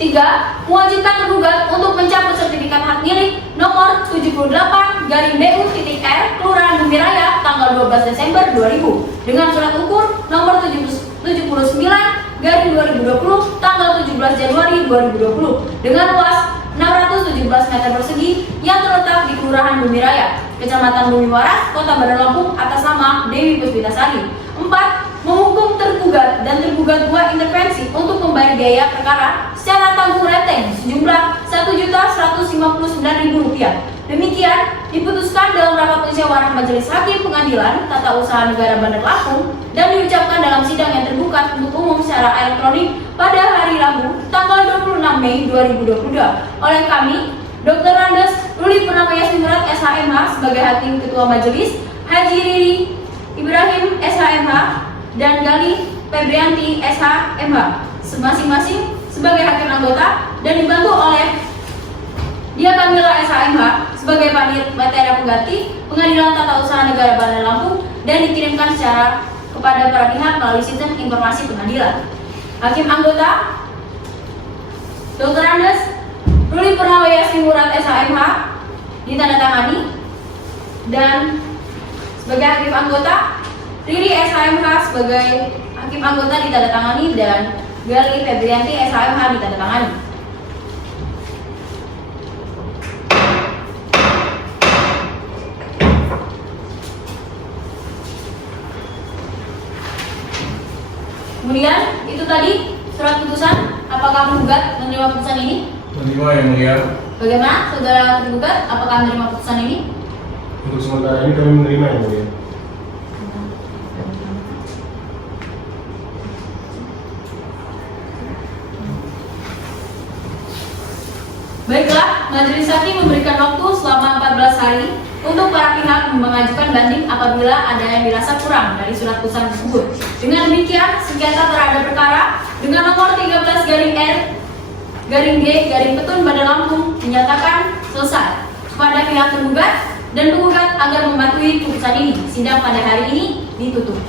3. Mewajibkan tergugat untuk mencabut sertifikat hak milik nomor 78/BU.R Kelurahan Bumi Raya tanggal 12 Desember 2000 dengan surat ukur nomor 79/2020 tanggal 17 Januari 2020 dengan luas 617 meter persegi yang terletak di Kelurahan Bumi Raya, Kecamatan Bumi Waras, Kota Bandar Lampung atas nama Dewi Puspitasari. 4. Menghukum tergugat dan tergugat 2 intervensi untuk membayar biaya perkara secara tanggung renteng sejumlah Rp1.159.000 Demikian diputuskan dalam rapat musyawarah Majelis Hakim Pengadilan Tata Usaha Negara Bandar Lampung dan diucapkan dalam sidang yang terbuka untuk umum secara elektronik pada hari Rabu tanggal 26 Mei 2022 oleh kami, Dr. Andes Ruli Purnamaya Simurat SHMH sebagai Hakim Ketua Majelis, Haji Riri Ibrahim SHMH dan Gali Febrianti SHMH masing-masing sebagai hakim anggota dan dibantu oleh Dia Kamila SHMH sebagai panit materi pengganti Pengadilan Tata Usaha Negara Bandar Lampung dan dikirimkan secara kepada para pihak melalui sistem informasi pengadilan. Hakim anggota Dr. Andes Ruli Purnamaya Simurat SHMH ditandatangani dan sebagai hakim anggota Riri SHMH sebagai hakim anggota ditandatangani dan Gali Febrianti SHMH ditandatangani. Kemudian itu tadi surat putusan. Apakah penggugat menerima putusan ini? Menerima yang mulia. Bagaimana saudara tergugat? Apakah menerima putusan ini? Untuk sementara ini kami menerima yang mulia. Baiklah, Majelis Hakim memberikan waktu selama 14 hari untuk para pihak mengajukan banding apabila ada yang dirasa kurang dari surat putusan tersebut. Dengan demikian, sengketa terhadap perkara dengan nomor 13-R-G-Petun Bandar Lampung dinyatakan selesai kepada pihak tergugat dan penggugat agar mematuhi putusan ini. Sidang pada hari ini ditutup.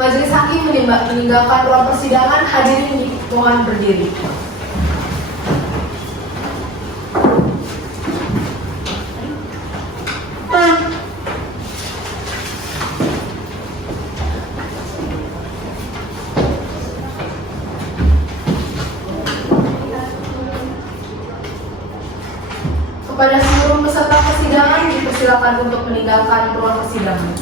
Majelis Hakim meninggalkan ruang persidangan. Hadirin mohon berdiri. Kepada seluruh peserta persidangan dipersilakan untuk meninggalkan ruang persidangan.